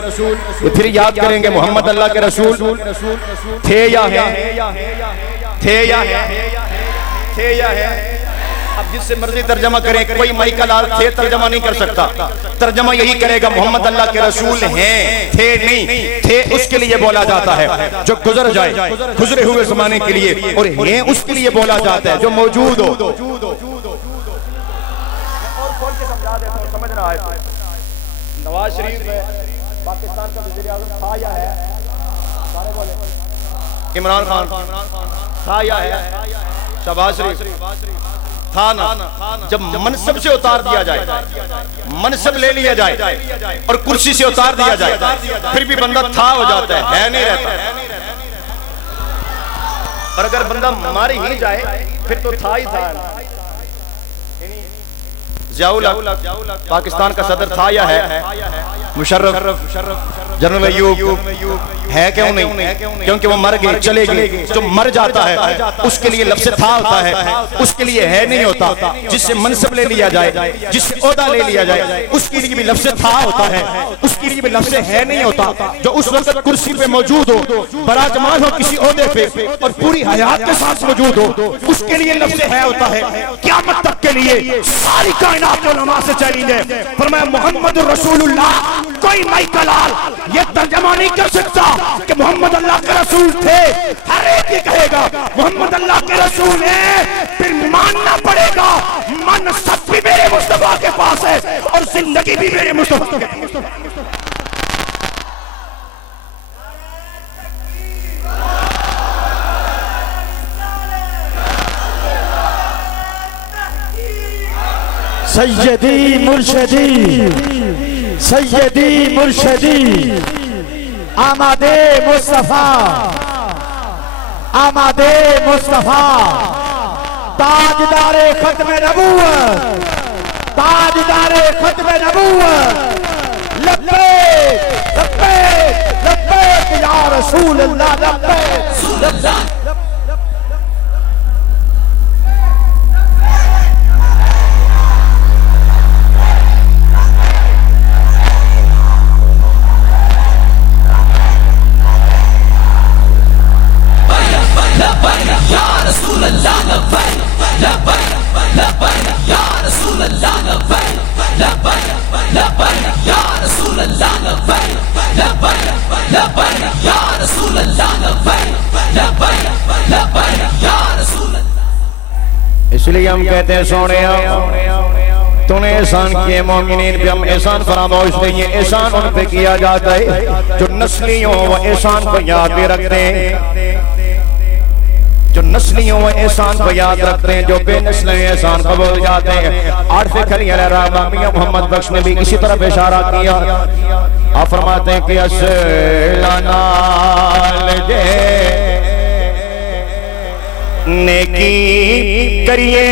پھر یاد کریں گے محمد اللہ کے رسول تھے یا ہیں، تھے یا ہیں، تھے یا ہیں. اب جس سے مرضی ترجمہ کریں، کوئی مائی کا لال تھے ترجمہ نہیں کر سکتا. ترجمہ یہی کرے گا محمد اللہ کے رسول ہیں، تھے نہیں. تھے اس کے لیے بولا جاتا ہے جو گزر جائے، گزرے ہوئے زمانے کے لیے، اور ہیں اس کے لیے بولا جاتا ہے جو موجود ہو. سمجھ رہا ہے نواز شریف پاکستان کا وزیر اعظم تھا یا ہے؟ سارے بولے عمران خان تھا یا ہے؟ شہباز شریف تھا نا. جب منصب سے اتار دیا جائے، منصب لے لیا جائے اور کرسی سے اتار دیا جائے، پھر بھی بندہ تھا ہو جاتا ہے نہیں رہتا. اور اگر بندہ ماری ہی جائے پھر تو تھا ہی تھا. ضیاء الحق پاکستان کا صدر تھا یا ہے؟ مشرف، جنرل ایوب ہے کیوں نہیں؟ کیونکہ وہ مر گئے، چلے گئے. جو مر جاتا ہے اس کے لیے لفظ تھا ہوتا ہے، اس کے لیے ہے نہیں ہوتا. جس سے منصب لے لیا جائے، جس سے عہدہ لے لیا جائے، اس کے لیے بھی لفظ تھا ہوتا ہے، اس کے لیے بھی لفظ ہے نہیں ہوتا. جو اس وقت کرسی پہ موجود ہو، براجمان ہو کسی عہدے پہ اور پوری حیات کے ساتھ موجود ہو، اس کے لیے لفظ ہے ہوتا ہے. قیامت تک کے لیے ساری کائنات علماء سے چیلنج ہے. فرمایا محمد رسول اللہ. کوئی مائی کا لال یہ ترجمہ نہیں کر سکتا کہ محمد اللہ کے رسول تھے. ہر ایک ہی کہے گا محمد اللہ کے رسول ہیں، پھر ماننا پڑے گا منصب بھی میرے مصطفیٰ کے پاس ہے اور زندگی بھی میرے مصطفیٰ کے پاس ہے. سیدی مرشدی، سیدی مرشدی، آمد مصطفیٰ، آمد مصطفیٰ، تاجدار ختم نبوت، تاجدار ختم نبوت. لبیک لبیک لبیک یا رسول اللہ، لبیک. اس لیے ہم کہتے ہیں سونیا تو نے احسان کیے مومنین پہ، ہم احسان فراموش نہیں ہے. احسان ان پہ کیا جاتا ہے جو نسلیوں وہ احسان کو یاد بھی رکھتے ہیں، جو نسلیوں وہ احسان کو یاد رکھتے ہیں، جو بے نسلیں احسان کو بھول جاتے ہیں. عارف کھلی علیہ رحمہ میاں محمد بخش نے بھی اسی طرف اشارہ کیا. آپ فرماتے ہیں کہ اسلانال جے نیکی کریے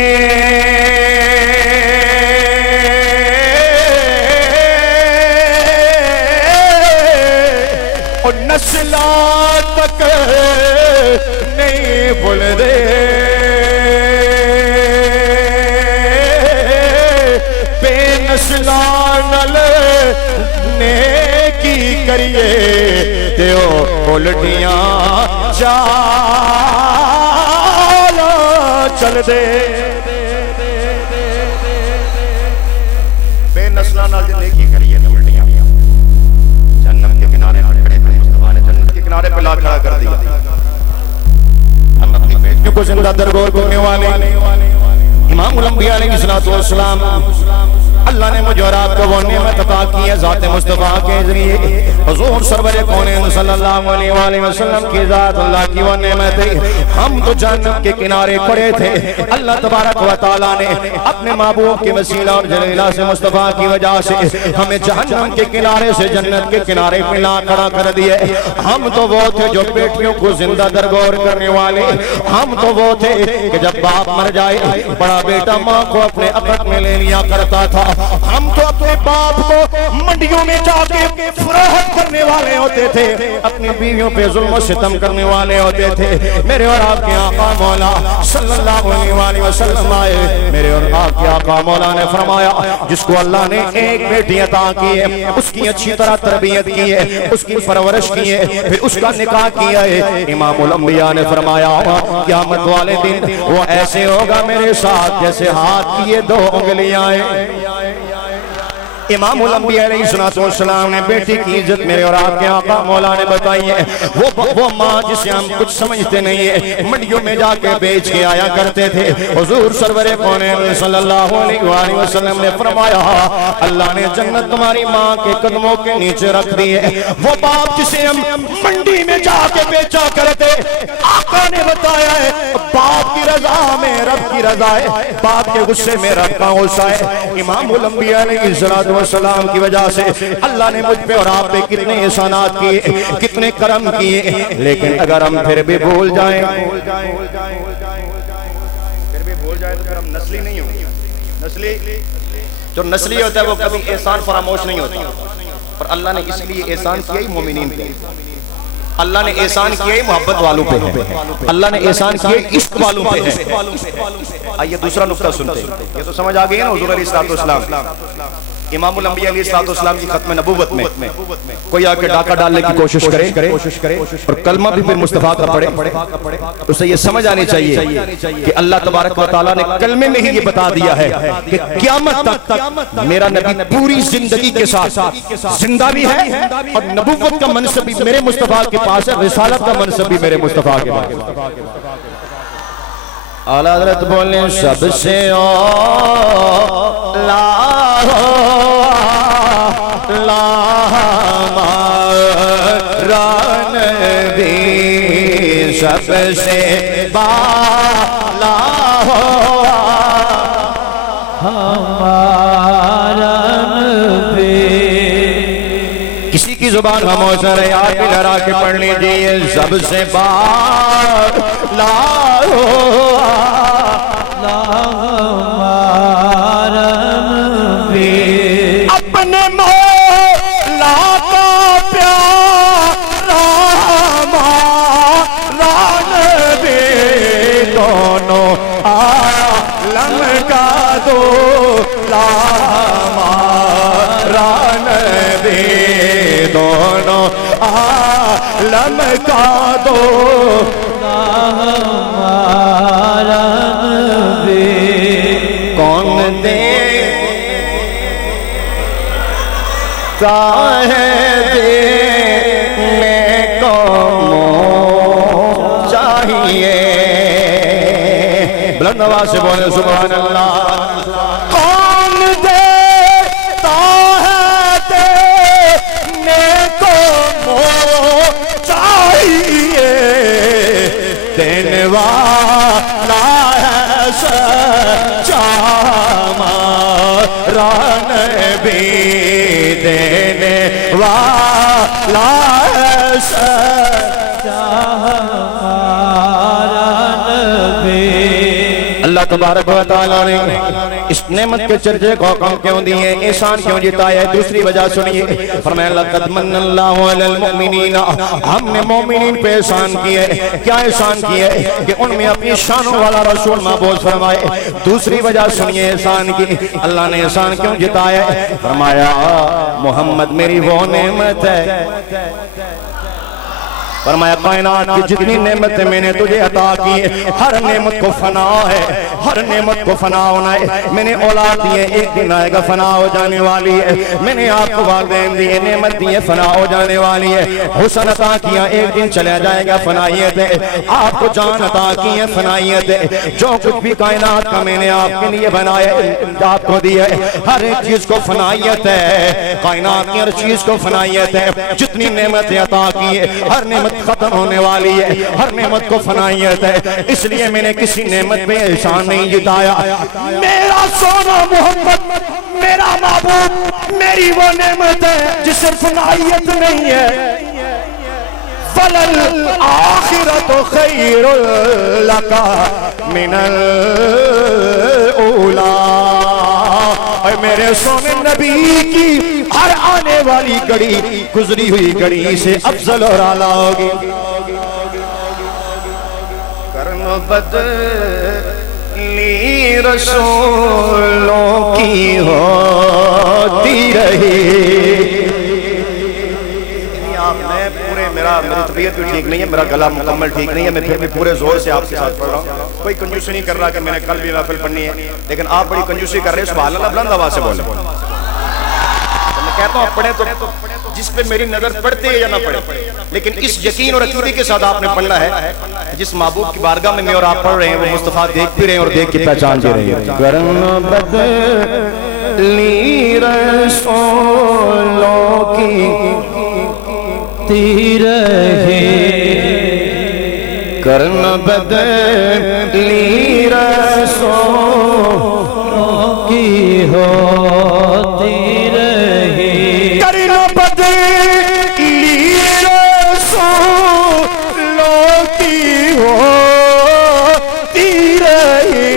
اور نسلوں تک نہیں بھول دے. بے نسلوں نال نیکی کریے تے او الٹیاں چل دے. بے نسلہ نال نیکی کریے تے الٹیاں. جنت کے کنارے پر کھڑے تھے مصطفیٰ نے، جنت کے کنارے پہ لا کھڑا کر دیا. ہم اپنی بیٹیوں کو زندہ درگور کرنے والے امام الانبیاء علیہ السلام، اللہ نے مجھے اور آپ کو وہ نعمت عطا کی ہے ذات مصطفیٰ کے ذریعے. حضور سرور کونین صلی اللہ علیہ وآلہ وسلم کی ذات اللہ کی وہ نعمت ہے. ہم تو جنت کے کنارے کھڑے تھے، اللہ تبارک و تعالیٰ نے اپنے محبوب کے وسیلہ اور جلیلہ سے مصطفیٰ کی وجہ سے ہمیں جہنم کے کنارے سے جنت کے کنارے پہ لا کھڑا کر دیے. ہم تو وہ تھے جو بیٹیوں کو زندہ درگور کرنے والے. ہم تو وہ تھے کہ جب باپ مر جائے بڑا بیٹا ماں کو اپنے عقد میں لے لیا کرتا تھا. ہم تو اپنے باپ کو منڈیوں میں جا کے فروخت کرنے والے ہوتے تھے, اپنی بیویوں پہ ظلم و ستم کرنے والے ہوتے تھے. میرے اور آپ کے آقا مولا صلی اللہ علیہ وسلم آئے. میرے اور آپ کے آقا مولا نے فرمایا جس کو اللہ نے ایک بیٹی عطا کی ہے, اس کی اچھی طرح تربیت کی ہے, اس کی پرورش کی ہے, پھر اس کا نکاح کیا ہے. امام الانبیاء نے فرمایا قیامت والے دن وہ ایسے ہوگا میرے ساتھ جیسے ہاتھ کی یہ 2 انگلیاں ہیں. امام الانبیاء علیہ السلام نے بیٹی کی عزت میرے اور آپ کے آقا مولا نے بتائی ہے. وہ ماں جسے ہم کچھ سمجھتے نہیں ہے, منڈیوں میں جا کے بیچ کے آیا کرتے تھے. حضور سرور کونین صلی اللہ علیہ وسلم نے فرمایا اللہ نے جنت تمہاری ماں کے قدموں کے نیچے رکھ دی ہے. وہ باپ جسے ہم منڈی میں جا کے بیچا کرتے, آقا نے بتایا ہے باپ کی رضا میں رب کی رضا ہے, باپ کے غصے میں رب کا غصہ ہے. امام الانبیاء علیہ السلام کی وجہ سے اللہ نے مجھ پہ اور آپ پہ کتنے احسانات کیے, کتنے کرم کیے, لیکن اگر ہم پھر بھی بھول جائیں تو پھر ہم نسلی نہیں ہوں گے. نسلی جو نسلی ہوتا ہے وہ کبھی احسان فراموش نہیں ہوتا, اور اللہ نے اس لیے احسان کیا ہی مومنین پہ, اللہ نے احسان کیا ہی محبت والوں پہ ہے, اللہ نے احسان کیا ہی عشق والوں پہ ہے. آئیے دوسرا نقطہ سنتے ہیں. یہ تو سمجھ آگئی ہے نا حضور علیہ السلام امام الانبیاء علیہ السلام کی ختم نبوت میں کوئی آ کے ڈاکہ ڈالنے کی کوشش کرے اور کلمہ بھی پھر مصطفیٰ کا پڑھے, اسے یہ سمجھ آنی چاہیے کہ اللہ تبارک و تعالیٰ نے کلمے میں ہی یہ بتا دیا ہے کہ قیامت تک میرا نبی پوری زندگی کے ساتھ زندہ بھی ہے, اور نبوت کا منصب بھی میرے مصطفیٰ کے پاس ہے, رسالت کا منصب بھی میرے مصطفیٰ کے پاس ہے. اعلیٰ حضرت بولیں سب سے سب سے بالا ہمارا نبی. کسی کی زبان خاموش رہے, آپ بھی لڑا کے پڑھ لیجیے. سب سے بالا ہمارا نبی, اپنے مولا کا پیارا دونوں عالم کا دولا ہمارا نبی, دونوں عالم کا دولا ہمارا نبی. کون دیتا ہے دینے کو چاہیے, بلند آواز سے بولے سبحان اللہ. کون دیتا ہے دینے کو چاہیے, دینے والا ہے سچا ہمارا نبی, دینے والا ہے سچا ہمارا نبی. اللہ تبارک و تعالیٰ نے اس نعمت کے چرچے کو کم کیوں دیئے, احسان کیوں جتایا ہے, دوسری وجہ سنیے. فرمایا لقد من اللہ علی المؤمنین, ہم نے مومنین پہ احسان کیے. کیا احسان کیے کہ ان میں اپنی شانوں والا رسول محبوب فرمائے. دوسری وجہ سنیے احسان کی, اللہ نے احسان کیوں جتایا ہے. فرمایا محمد میری وہ نعمت ہے, فرمایا کائنات کی جتنی نعمتیں میں نے تجھے عطا کی ہر نعمت کو فنا ہے, ہر نعمت کو فنا ہونا ہے. میں نے اولاد دیے, ایک دن آئے گا فنا ہو جانے والی ہے. میں نے آپ کو والدین دیے, نعمت دیے, فنا ہو جانے والی ہے. حسن عطا کیا, ایک دن چلا جائے گا, فنائیت ہے. آپ کو جان عطا کی ہے, فنائیت ہے. جو کچھ بھی کائنات کا میں نے آپ کے لیے بنایا آپ کو دیا ہے, ہر ایک چیز کو فنائیت ہے. کائنات کی ہر چیز کو فنائیت ہے. جتنی نعمتیں عطا کی ہے ہر نعمت ختم ہونے والی ہے, ہر نعمت کو فنائیت ہے. اس لیے میں نے کسی نعمت پہ احسان نہیں جتایا. میرا سونا محمد میرا محبوب میری وہ نعمت ہے جسے فنائیت نہیں ہے. فَلَلْآخِرَةُ خَيْرٌ لَكَ مِنَ الْأُولَىٰ. اے میرے سونے نبی کی ہر آنے والی گھڑی گزری ہوئی گھڑی سے افضل اور اعلیٰ ہوگی. کرم بدلی رسولوں کی ہوتی رہی. میری طبیعت بھی ٹھیک نہیں ہے, میرا گلا مکمل ٹھیک نہیں ہے, میں پھر بھی پورے زور سے آپ کے ساتھ پڑھ رہا ہوں. کوئی کنجوسی نہیں کر رہا کہ میں نے کل بھی محفل پڑھنی ہے, لیکن آپ بڑی کنجوسی کر رہے ہیں. سبحان اللہ, بلند آواز سے بولیں. میں کہتا ہوں آپ پڑھیں تو جس پہ میری نظر پڑتے یا نہ پڑے, لیکن اس یقین اور عقیدے کے ساتھ آپ نے پڑھنا ہے جس محبوب کی بارگاہ میں اور آپ پڑھ رہے ہیں وہ مصطفیٰ دیکھ بھی رہے ہیں اور دیکھ کے پہچان بھی رہے ہیں. کرم بدلی رسولوں کی رہے, کرم بدلی رسولوں کی ہوتی رہے, کرم بدلی رسولوں کی ہوتی رہے.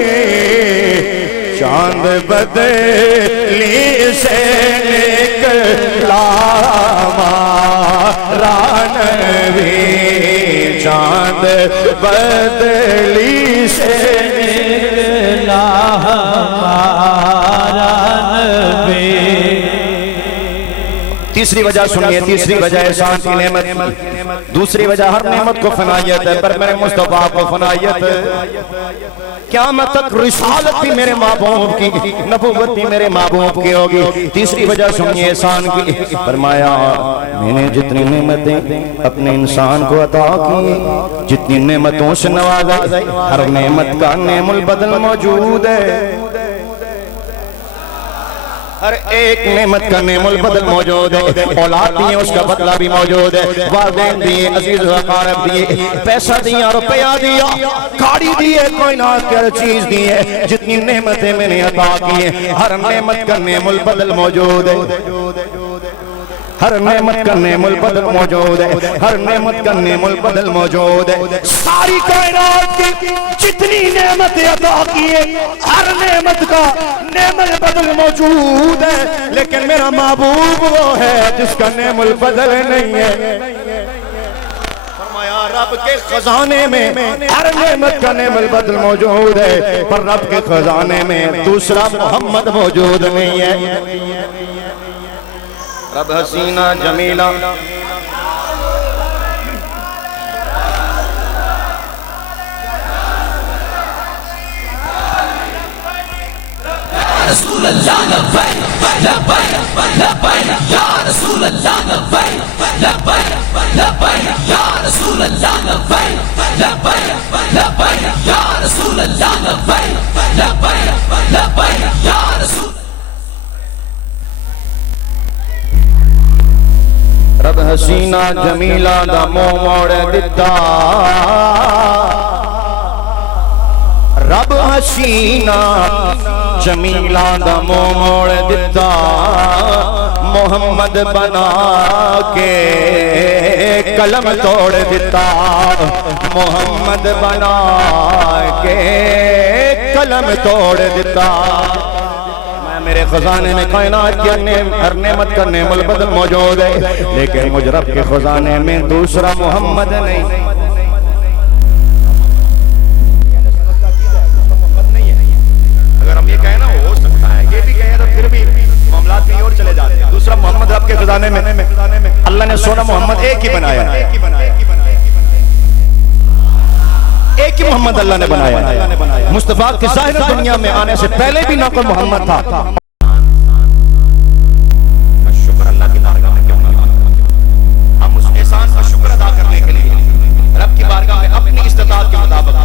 چاند بدلی سے نکلا چاند بدلی سے نکلا ہمارا نبی. تیسری وجہ سنیے, تیسری وجہ احسان کی نعمت. دوسری وجہ ہر نعمت کو فنائیت ہے, پر میرے مصطفیٰ کو فنائیت ہے. قیامت تک رسالت بھی میرے محبوب کی, نبوت بھی میرے محبوب کی ہوگی. تیسری وجہ سنیے احسان کی. فرمایا میں نے جتنی نعمتیں اپنے انسان کو عطا کی, جتنی نعمتوں سے نوازا, ہر نعمت کا نعم البدل موجود ہے. ہر ایک نعمت کا نعم البدل موجود ہے. اولاد دیئے اس کا بدلہ بھی موجود ہے, والدین دیئے, عزیز و اقارب دیئے, پیسہ دیا, روپیہ دیا, گاڑی دیئے, کوئی نہ ہر چیز دیئے. جتنی نعمتیں میں نے عطا کی ہیں ہر نعمت کا نعم البدل موجود ہے. ہر نعمت کا نعم البدل موجود ہے, ہر نعمت کا نعم البدل موجود ہے. ساری کائنات کی جتنی نعمتیں عطا کی ہیں ہر نعمت کا نعم البدل موجود ہے, لیکن میرا محبوب وہ ہے جس کا نعم البدل نہیں ہے. فرمایا رب کے خزانے میں ہر نعمت کا نعم البدل موجود ہے, پر رب کے خزانے میں دوسرا محمد موجود نہیں ہے. رب حسینہ جمیلہ رسول اللہ لبیک لبیک لبیک یا رسول اللہ لبیک لبیک لبیک یا رسول اللہ لبیک لبیک لبیک یا رسول اللہ لبیک لبیک لبیک یا رسول. رب حسینہ جمیلہ دا منہ موڑ دتا, رب حسینہ جمیلہ دا منہ موڑ دتا, محمد بنا کے قلم توڑ دیتا, محمد بنا کے قلم توڑ دیتا. میرے خزانے میں کائنات کی ہر نعمت کا نعم البدل موجود ہے, لیکن مجھ رب کے خزانے میں دوسرا محمد نہیں. اگر ہم یہ کہیں نا ہو سکتا ہے, یہ بھی کہیں تو پھر بھی معاملات بھی اور چلے جاتے ہیں. دوسرا محمد رب کے خزانے میں اللہ نے سونا محمد ایک ہی بنایا, ایک ہی محمد اللہ نے بنایا. مصطفیٰ کی ظاہر دنیا میں آنے سے پہلے بھی نہ کوئی محمد تھا. شکر اللہ کی بارگاہ میں کیوں نہ ہم اس احسان کا شکر ادا کرنے کے لیے رب کی بارگاہ میں اپنی استطاعت کے مطابق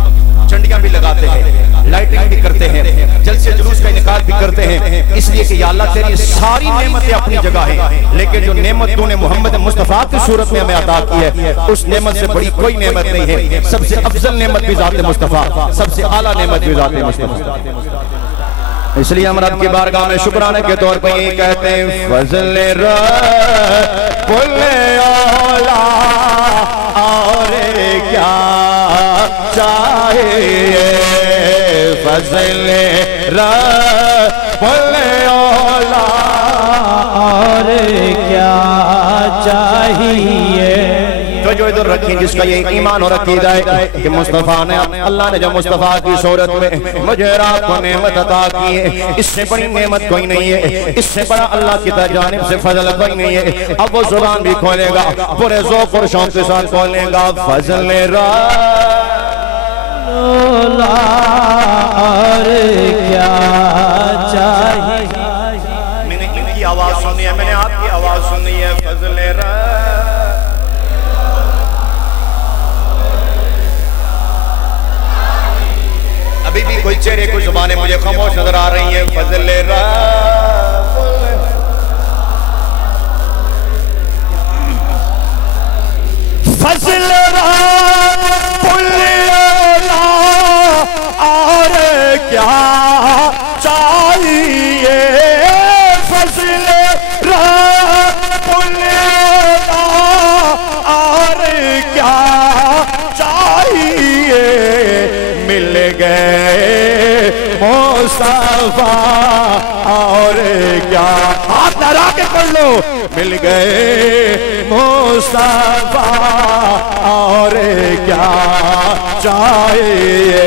چنڈیاں بھی لگاتے ہیں, لائٹنگ بھی کرتے ہیں, جلسے جلوس کا انعقاد بھی کرتے ہیں, اس لیے کہ یا اللہ تیری ساری نعمتیں اپنی جگہ ہیں, لیکن جو نعمت تو نے محمد مصطفیٰ کی صورت میں ہمیں عطا کی ہے اس نعمت سے بڑی کوئی نعمت نہیں ہے. سب سے افضل نعمت بھی ذات مصطفیٰ, سب سے اعلیٰ نعمت بھی ذات مصطفیٰ. اس لیے ہم رب کی بارگاہ میں شکرانے کے طور پر یہ کہتے ہیں فضل رب اولا اور کیا چاہیے, فضل رب اولا چاہیے تو جو ادھر رکھی جس کا یہ ایمان اور عقیدہ ہے کہ مصطفیٰ نے اللہ نے جو مصطفیٰ کی صورت میں مجھے رات کو نعمت عطا کی ہے، اس سے بڑی نعمت کوئی نہیں ہے، اس سے بڑا اللہ کی جانب سے فضل کوئی نہیں ہے۔ اب وہ زبان بھی کھولے گا، پورے ذوق اور شوق کے ساتھ کھولے گا، فضل مولا اور کیا چاہیے۔ میں نے ان کی آواز سنی ہے، میں نے آپ کی آواز سنی ہے، فضل ابھی بھی کوئی چہرے کوئی زبانیں مجھے خاموش نظر آ رہی ہیں، فضل فضل اور کیا چاہیے، فضل اور کیا چاہیے، مل گئے مصطفیٰ اور کیا، ہاتھ لہرا کے پڑھ لو، مل گئے مصطفیٰ اور کیا چاہیے،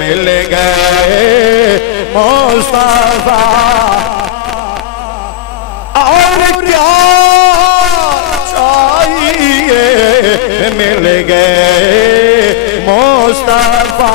مل گئے مصطفیٰ اور کیا چاہیے، مل گئے مصطفیٰ۔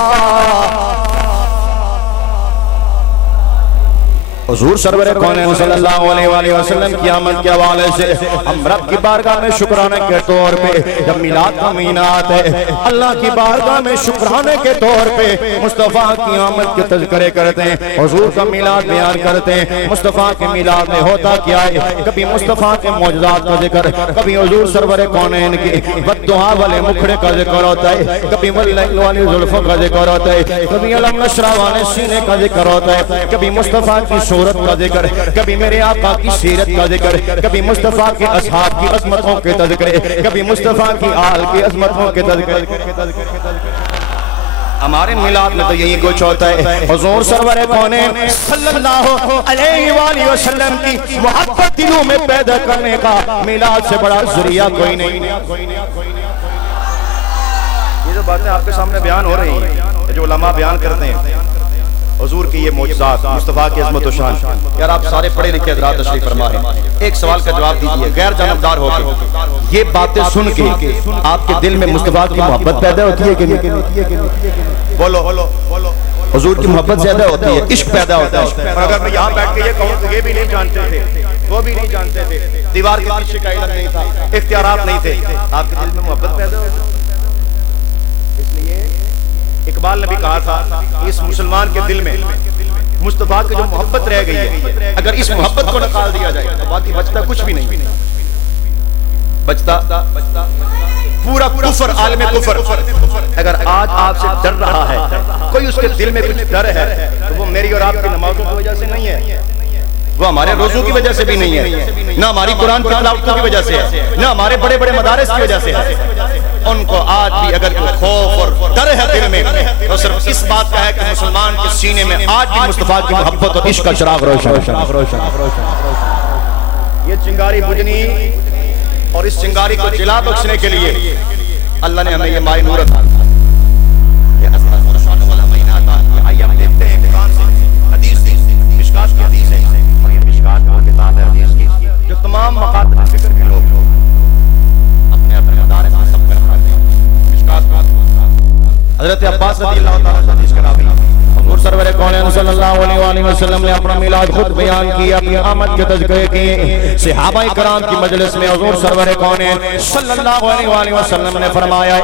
حضور سرور کونین صلی اللہ علیہ وآلہ وسلم کی آمد کے حوالے سے ہم رب کی بارگاہ میں شکرانے کے طور پہ جب میلاد کا مہینہ آتا ہے، اللہ کی بارگاہ میں شکرانے کے طور پہ مصطفیٰ کی آمد کے تذکرے کرتے ہیں، حضور کا میلاد بیان کرتے ہیں۔ مصطفیٰ کے میلاد میں ہوتا کیا ہے، کبھی مصطفیٰ کے معجزات کا ذکر، کبھی حضور سرور کونین کی بددعا والے مکھڑے کا ذکر ہوتا ہے، کبھی واللیل والی زلفوں کا ذکر ہوتا ہے، کبھی علم نشرہ والے سینے کا ذکر ہوتا ہے، کبھی مصطفیٰ کی صورت کا ذکر، کبھی میرے آقا کی سیرت کا ذکر، کبھی مصطفیٰ کے اصحاب کی عظمتوں کے تذکرے، کبھی مصطفیٰ کی آل کی عظمتوں کے تذکرے۔ ہمارے میلاد میں تو یہی کچھ ہوتا ہے، حضور سرور کونین صلی اللہ علیہ وآلہ وسلم کی محبت دلوں میں پیدا کرنے کا میلاد سے بڑا ذریعہ کوئی نہیں۔ یہ جو باتیں آپ کے سامنے بیان ہو رہی ہیں، جو علماء بیان کرتے ہیں حضور کی یہ معجزات، مصطفیٰ کی عظمت و شان، یار آپ سارے پڑھے لکھے حضرات تشریف فرما ہیں، ایک سوال کا جواب دیجئے، غیر جانبدار ہو کے یہ باتیں سن کے آپ کے دل میں مصطفیٰ کی محبت پیدا ہوتی ہے کہ نہیں؟ بولو حضور کی محبت زیادہ ہوتی ہے، عشق پیدا ہوتا ہے۔ اور اگر میں یہاں بیٹھ کے یہ کہوں تو یہ بھی نہیں جانتے تھے، وہ بھی نہیں جانتے تھے، دیوار کے پیچھے کا علم نہیں تھا، اختیارات نہیں تھے، آپ کے دل میں محبت پیدا ہوتی ہے۔ اس لیے اقبال نے بھی کہا تھا اس مسلمان کے دل میں مصطفیٰ کی جو محبت رہ گئی ہے، اگر اس محبت کو نکال دیا جائے تو باقی بچتا کچھ بھی نہیں، بچتا پورا کفر، عالم کفر۔ اگر آج آپ سے ڈر رہا ہے، کوئی اس کے دل میں کچھ ڈر ہے، تو وہ میری اور آپ کی نمازوں کی وجہ سے نہیں ہے، وہ ہمارے روزوں کی وجہ سے بھی نہیں ہے، نہ ہماری قرآن کی تلاوتوں کی وجہ سے ہے، نہ ہمارے بڑے بڑے مدارس کی وجہ سے ہے۔ ان کو آج بھی اگر کوئی خوف اور ڈر ہے دل میں تو صرف اس بات کا ہے کہ مسلمان کے سینے میں آج بھی مصطفیٰ کی محبت اور عشق کا چراغ روشن۔ یہ چنگاری بجھنی اور اس چنگاری کو جلا بخشنے کے لیے اللہ نے ہمیں یہ مائے نور عطا کیا۔ یہ اصل فرشان والا مہینہ تھا، آئیے ہم دیکھتے ہیں قرآن سے حدیث کی، مشکات کی حدیث ہے، اور یہ مشکات وہ کتاب ہے حدیث کی جو تمام مقاصد فکر کے لوگ اپنے اپنے مدارس میں سب کر پاتے ہیں۔ مشکات حضرت عباس رضی اللہ تعالیٰ سے حدیث کرا بھی، حضور سرور کونین صلی اللہ علیہ وآلہ وسلم نے اپنا میلاد خود بیان کیا، اپنی آمد کے تذکرے کیے۔ صحابہ کرام کی مجلس میں حضور سرور کونین صلی اللہ علیہ وآلہ وسلم نے فرمایا،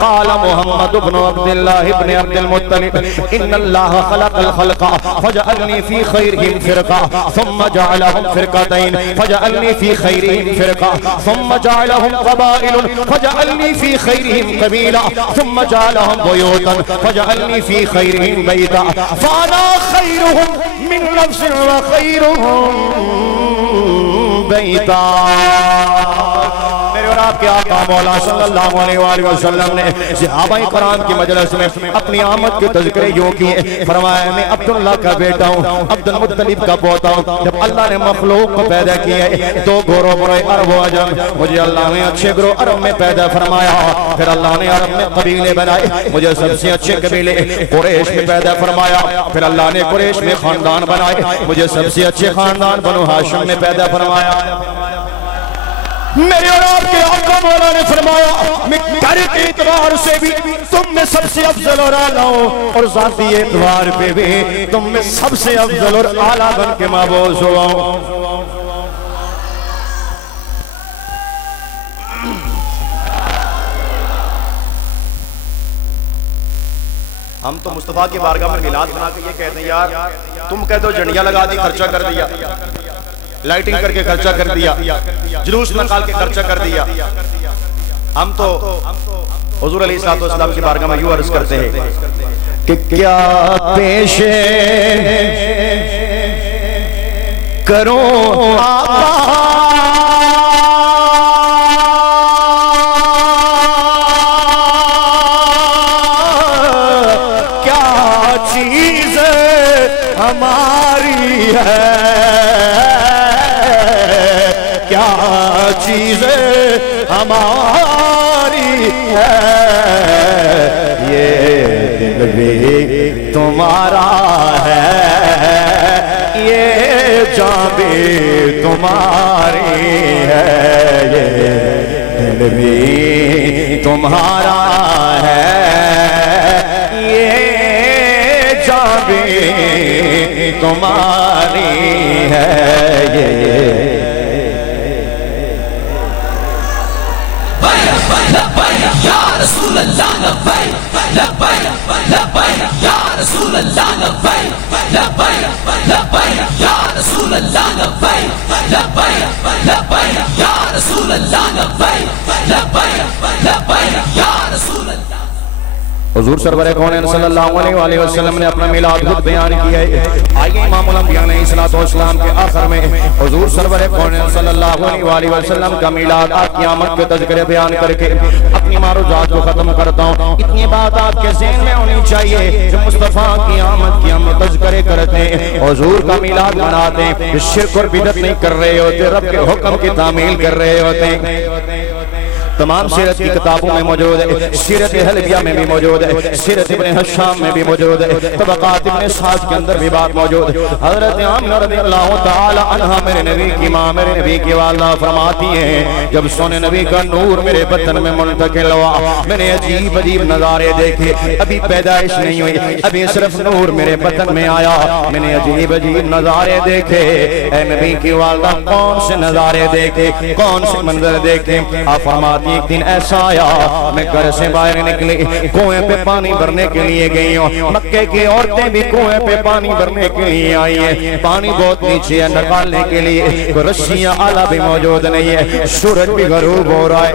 قال محمد بن عبد اللہ بن عبد المطلب ان اللہ خلق الخلق فجعلنی فی خیرہم فرقہ ثم جعلہم فرقتین فجعلنی فی خیرہم فرقہ ثم جعلہم قبائل فجعلنی فی خیرہم قبیلہ ثم جعلہم بیوتا فجعلنی فی خیرہم بیتا فانا خیرہم من نفس وخیرہم بیتا۔ میرے اور آپ کے آقا مولا صلی اللہ علیہ وآلہ وسلم نے صحابہ کرام کی مجلس میں اپنی آمد کے تذکرے یوں کیے، فرمایا میں عبداللہ کا بیٹا ہوں، عبد المطلب کا پوتا ہوں۔ جب اللہ نے مخلوق کو پیدا کیا ہے دو گروہ برائے عرب و عجم، مجھے اللہ نے اچھے گروہ عرب میں پیدا فرمایا، پھر اللہ نے عرب میں قبیلے بنائے، مجھے سب سے اچھے قبیلے قریش میں پیدا فرمایا، پھر اللہ نے قریش میں خاندان بنائے، مجھے سب سے اچھے خاندان بنو ہاشم میں پیدا فرمایا۔ میرے اور آپ کے آقا مولا نے فرمایا میں گھر کے اعتبار سے بھی تم میں سب سے افضل اور اعلیٰ ہوں، اور ذاتی اعتبار پہ بھی تم میں سب سے افضل اور اعلیٰ بن کے مبعوث ہوا ہوں۔ ہم تو مصطفیٰ کی بارگاہ میں میلاد بنا کے یہ کہتے ہیں یار تم کہتے ہو جھنڈیاں لگا دی خرچہ کر دیا، لائٹنگ کر کے خرچہ کر دیا، جلوس نکال کے خرچہ کر دیا۔ ہم تو حضور علیہ السلام کی بارگاہ میں یوں عرض کرتے ہیں کہ کیا پیش کروں کیا چیز ہماری ہے، کیا چیز ہماری ہے، یہ دل بھی تمہارا ہے، یہ جان بھی تمہاری ہے، یہ دل بھی تمہارا ہے، یہ جان بھی تمہاری ہے، یہ یا رسول اللہ لبیک لبیک لبیک یا رسول اللہ لبیک لبیک لبیک یا رسول اللہ لبیک لبیک لبیک یا رسول اللہ لبیک لبیک لبیک یا رسول اللہ۔ حضور سرور کونین صلی اللہ علیہ وآلہ وسلم نے اپنا میلاد خود بیان کیا ہے۔ آئیے امام الانبیاء علیہ السلام کے آخر میں حضور سرور کونین صلی اللہ علیہ وآلہ وسلم کا میلاد آپ کی آمد کے تذکرے بیان کر کے اپنی معروضات کو ختم کرتا ہوں۔ اتنی بات آپ کے ذہن میں ہونی چاہیے جو مصطفیٰ کی آمد کی ہم تذکرے کرتے ہیں، حضور کا میلاد مناتے ہیں، شرک اور بدعت نہیں کر رہے ہوتے، رب کے حکم کی تعمیل کر رہے ہوتے ہیں۔ تمام سیرت کی کتابوں میں موجود ہے، سیرت حلبیہ میں بھی موجود ہے، سیرت ابن حشام میں بھی موجود ہے، طبقات ابن سعد کے اندر بھی بات موجود ہے۔ حضرت آمنہ رضی اللہ تعالی عنہ میرے نبی کی ماں، میرے نبی کی والدہ فرماتی ہیں جب سونے نبی کا نور میرے بدن میں منتقل ہوا میں نے عجیب عجیب نظارے دیکھے، ابھی پیدائش نہیں ہوئی، ابھی صرف نور میرے بدن میں آیا، میں نے عجیب عجیب نظارے دیکھے۔ اے نبی کی والدہ کون سے نظارے دیکھے، کون سے منظر دیکھے؟ آپ فرماتی ایک دن ایسا آیا میں گھر سے باہر نکلی، کنویں پہ پانی بھرنے کے لیے گئی ہوں، مکے کی عورتیں بھی کنویں پہ پانی بھرنے کے لیے آئی ہیں، پانی بہت نیچے ہے، نکالنے کے لیے رسیاں آلہ بھی موجود نہیں ہے، سورج بھی غروب ہو رہا ہے،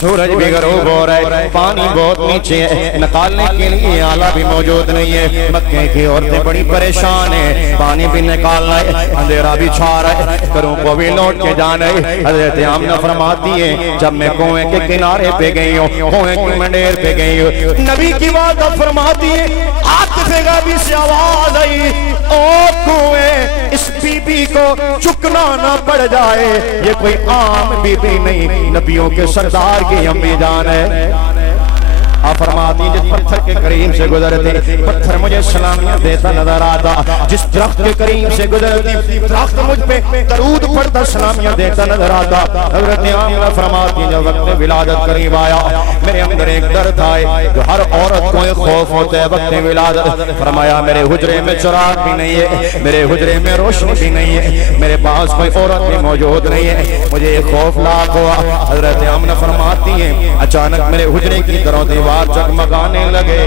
سورج بھی غروب ہو رہا ہے، پانی بہت نیچے ہے، نکالنے کے لیے آلہ بھی موجود نہیں ہے، مکے کی عورتیں بڑی پریشان ہیں، پانی بھی نکالنا ہے، اندھیرا بھی چھا رہا ہے، گھروں کو بھی لوٹ کے جانا ہے۔ حضرت آمنہ فرماتی ہے جب میں کنویں کے کنارے پہ گئی ہوں، کنویں کی منڈیر پہ گئی ہوں، نبی کی والدہ فرماتی ہے عاطف غیبی سے آواز آئی، او کنویں اس بی بی کو چکنا نہ پڑ جائے، یہ کوئی عام بی بی نہیں، نبیوں کے سردار کی امی جان ہے۔ آپ فرماتی جس پتھر کے قریب سے گزرتے پتھر مجھے سلامیاں دیتا نظر آتا، جس درخت کے قریب سے گزرتی درخت مجھ پہ درود پڑھتا سلامیاں دیتا نظر آتا۔ حضرت آمنہ فرماتی جب وقت ولادت قریب آیا میرے اندر ایک درد آئے جو ہر عورت کو ایک خوف ہوتا ہے وقت ولادت۔ فرمایا میرے حجرے میں چراغ بھی نہیں ہے، میرے حجرے میں روشنی بھی نہیں ہے، میرے پاس کوئی عورت بھی موجود نہیں ہے، مجھے ایک خوف لاحق ہوا۔ حضرت آمنہ فرماتی ہیں اچانک میرے حجرے کی طرف دیوار جگمگانے لگے،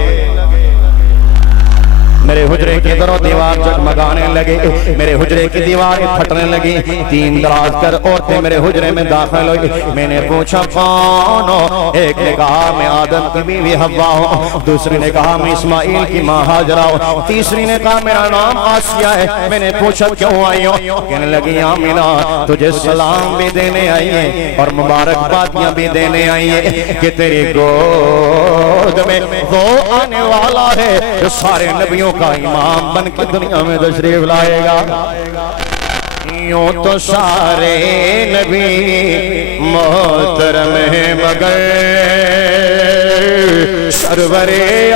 میرے حجرے کی در و دیوار جگمگانے لگے، میرے حجرے کی دیواریں پھٹنے لگی، 3 دراز کر عورتیں میرے حجرے میں داخل ہوئی۔ میں نے پوچھا کون ہو؟ ایک نے کہا میں آدم کی بیوی حوا ہوں، دوسری نے کہا میں اسماعیل کی ماں ہاجرہ ہوں، تیسری نے کہا میرا نام آسیہ ہے۔ میں نے پوچھا کیوں آئی ہو؟ کہنے لگی آمینہ تجھے سلام بھی دینے آئی ہے اور مبارکبادیاں بھی دینے آئی ہے کہ تیری گود میں وہ آنے والا ہے جو سارے نبیوں کا امام بن کے دنیا میں تشریف لائے گا۔ یوں تو سارے نبی محترم ہیں مگر سرور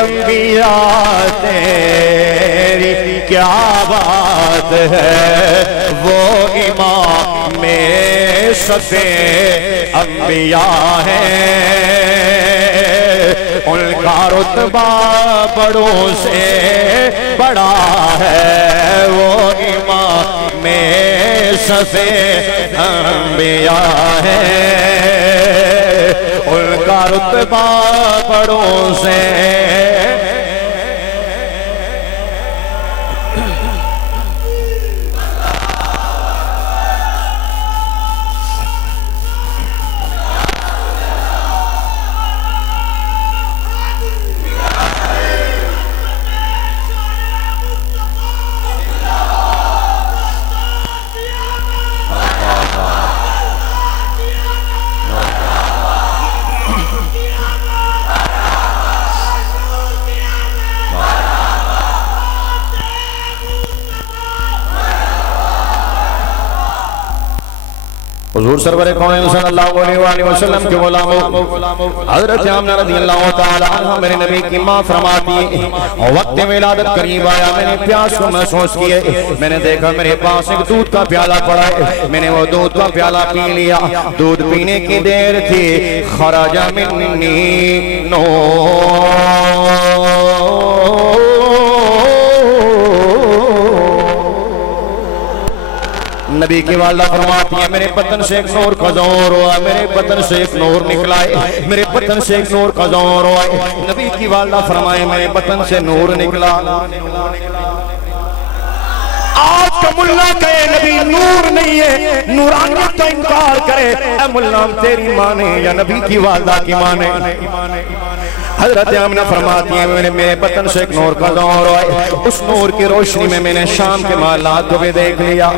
انبیاء تیری کیا بات ہے، وہ امام میں سب انبیاء ہیں، ان کا رتبہ بڑوں سے بڑا ہے، وہ امام میں سب انبیاء ہے، ان کا رتبہ بڑوں سے حضور سرور کونین صلی اللہ علیہ وآلہ وسلم کے غلاموں حضرت آمنہ رضی اللہ تعالی عنہ میرے نبی کی ماں فرماتی ہیں وقت ولادت قریب آیا، میں نے پیاس کو محسوس کیے، میں نے دیکھا میرے پاس ایک دودھ کا پیالہ پڑا ہے، میں نے وہ دودھ کا پیالہ پی لیا، دودھ پینے کی دیر تھی، خرج منی نور، نبی کی والدہ فرماتی ہے میرے بدن سے ایک نور کا ظہور ہوا، میرے بدن سے ایک نور نکلا ہے، میرے بدن سے ایک نور کا ظہور ہوا ہے۔ نبی کی والدہ فرمائے میرے بدن سے نور نکلا۔ آج کا ملا کہے نبی نور نہیں ہے، نورانیت کا انکار کرے، اے ملا تیری مانے یا نبی کی والدہ کی مانے؟ حضرت آمنہ فرماتی ہیں میرے بدن سے ایک نور کا ظہور ہوا ہے، اس نور کی روشنی میں نے شام کے محلات کو بھی دیکھ لیا،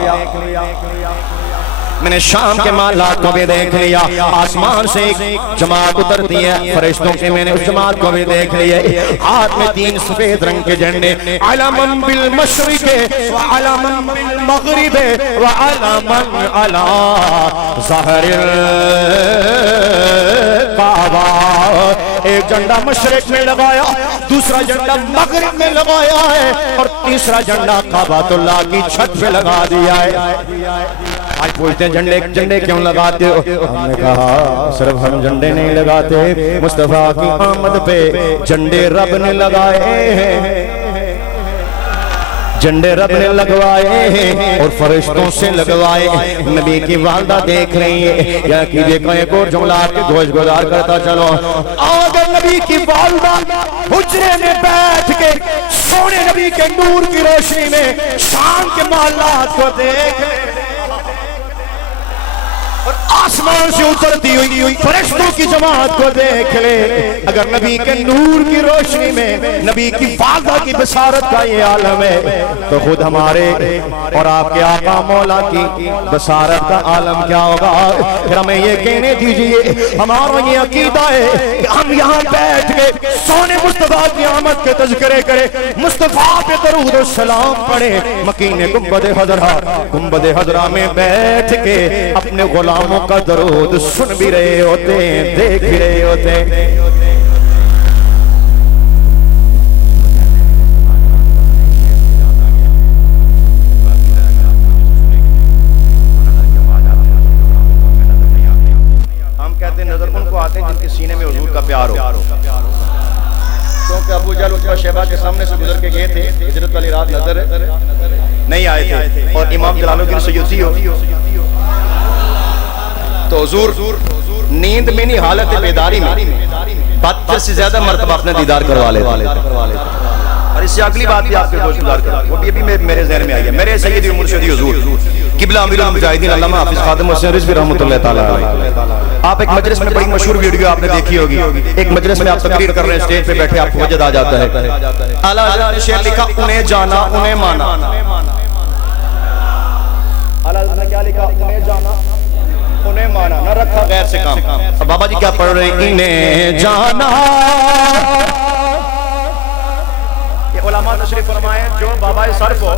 میں نے شام کے محلات کو بھی دیکھ لیا، آسمان سے ایک جماعت اترتی ہے فرشتوں کی، میں نے اس جماعت کو بھی دیکھ لیا، ہاتھ میں 3 سفید رنگ کے جھنڈے، علماً بالمشرق وعلماً بالمغرب وعلماً علی ظہر الکعبہ، ایک جھنڈا مشرق میں لگایا، دوسرا جھنڈا مغرب میں لگایا ہے اور تیسرا جھنڈا کعبۃ اللہ کی چھت پہ لگا دیا ہے۔ آج پوچھتے ہیں جھنڈے کیوں لگاتے ہو؟ ہم نے کہا صرف ہم جھنڈے نہیں لگاتے، مصطفیٰ کی آمد پہ جھنڈے رب نے لگائے ہیں، جھنڈے رب نے لگوائے ہیں اور فرشتوں سے لگوائے ہیں۔ نبی کی والدہ دیکھ رہی ہے، یا کیجئے کہ ایک اور جملہ آپ کے گوش گزار کرتا چلو، اگر نبی کی والدہ حجرے میں بیٹھ کے سونے نبی کے نور کی روشنی میں شام کے محلات کو دیکھ اور آسمان سے اترتی ہوئی فرشتوں کی جماعت کو دیکھ لے، اگر نبی کے نور کی روشنی میں نبی کی والدہ کی بشارت کا یہ عالم ہے تو خود ہمارے اور آپ کے آقا مولا کی بشارت کا عالم کیا ہوگا؟ پھر ہمیں یہ کہنے دیجئے، ہمارا یہ عقیدہ ہے کہ ہم یہاں بیٹھ کے سونے مصطفیٰ کی آمد کے تذکرے کریں، مصطفیٰ پہ درود و سلام پڑھیں، مکین گنبد حضرہ میں بیٹھ کے اپنے غلاموں کا درود سن بھی رہے ہوتے ہیں، دیکھ بھی رہے ہوتے ہیں۔ ہم کہتے ہیں نظر ان کو آتے ہیں جن کے سینے میں حضور کا پیار ہو، کیونکہ ابو جہل عتبہ شیبہ کے سامنے سے گزر کے گئے تھے، ہجرت والی رات نظر نہیں آئے تھے، اور امام جلال الدین سیوطی ہو تو حضور نیند میں نہیں حالت بیداری میں 32 سے زیادہ مرتبہ اپنے دیدار کروا لیتے، اور اس سے اگلی بات بھی آپ کے گوش گزار کروں، وہ بھی ابھی میرے ذہن میں آئی ہے. میرے سیدی و مرشدی حضور قبلہ امیر المجاہدین علامہ حافظ خادم حسین رضوی رحمۃ اللہ تعالیٰ علیہ. آپ ایک مجلس میں بڑی مشہور ویڈیو آپ نے دیکھی ہوگی، ایک مجلس میں آپ تقریر کر رہے ہیں، اسٹیج پہ بیٹھے آپ کو وجد آ جاتا ہے. اعلیٰ حضرت نے شعر لکھا انہیں جانا انہیں مانا. اعلیٰ حضرت نے کیا لکھا؟ انہیں جانا انہیں مانا، نہ رکھا غیر سے کام. اب بابا جی کیا پڑھ رہے ہیں؟ انہیں جانا. یہ علماء تشریف فرمائے جو بابا صرف ہو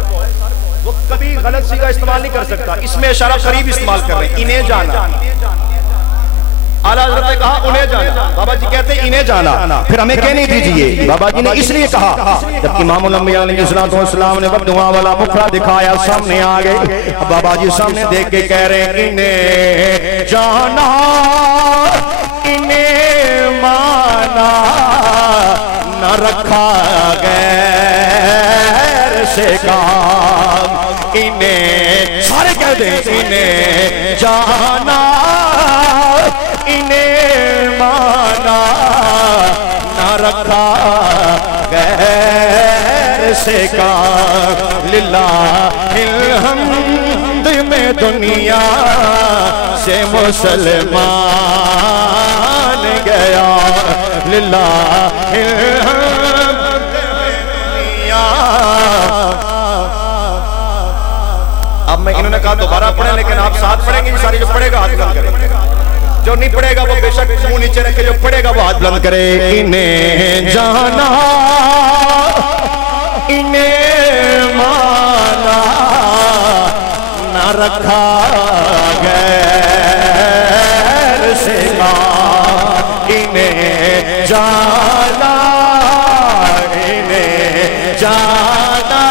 وہ کبھی غلط سیگا استعمال نہیں کر سکتا، اس میں اشارہ قریب استعمال کر رہے ہیں. انہیں جانا. اعلیٰ حضرت نے کہا انہیں جانا، بابا جی کہتے ہیں انہیں جانا. پھر ہمیں کہنے دیجئے، بابا جی نے اس لیے کہا جب امام الانبیاء علیہ السلام نے بددعا والا مکھڑا دکھایا، سامنے آ گئے. بابا جی سامنے دیکھ کے کہہ رہے ہیں انہیں جانا انہیں مانا، نہ رکھا غیر سے کام. انہیں سارے کہہ دیں انہیں جانا انہیں مانا، نہ رکھا غیر سے کام. للہ الحمد میں دنیا سے مسلمان گیا. للہ الحمد دنیا. اب میں انہوں نے کہا دوبارہ پڑھیں، لیکن آپ ساتھ پڑھیں گے. ساری جو پڑھے گا ہاتھ بلند کرے، جو نہیں پڑھے گا وہ بے شک منہ نیچے رکھے، جو پڑھے گا وہ ہاتھ بلند کرے. انہیں جانا انہیں مانا، نہ رکھا غیر سے کام. انہیں جانا انہیں جانا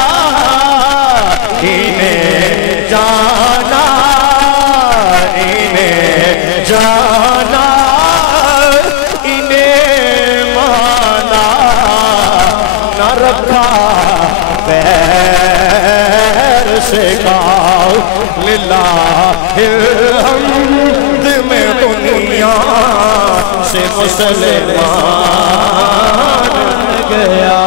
انہیں جانا انہیں جانا انہیں مانا، نہ رکھا غیر سے کام. للہ الحمد میں دنیا سے مسلمان گیا.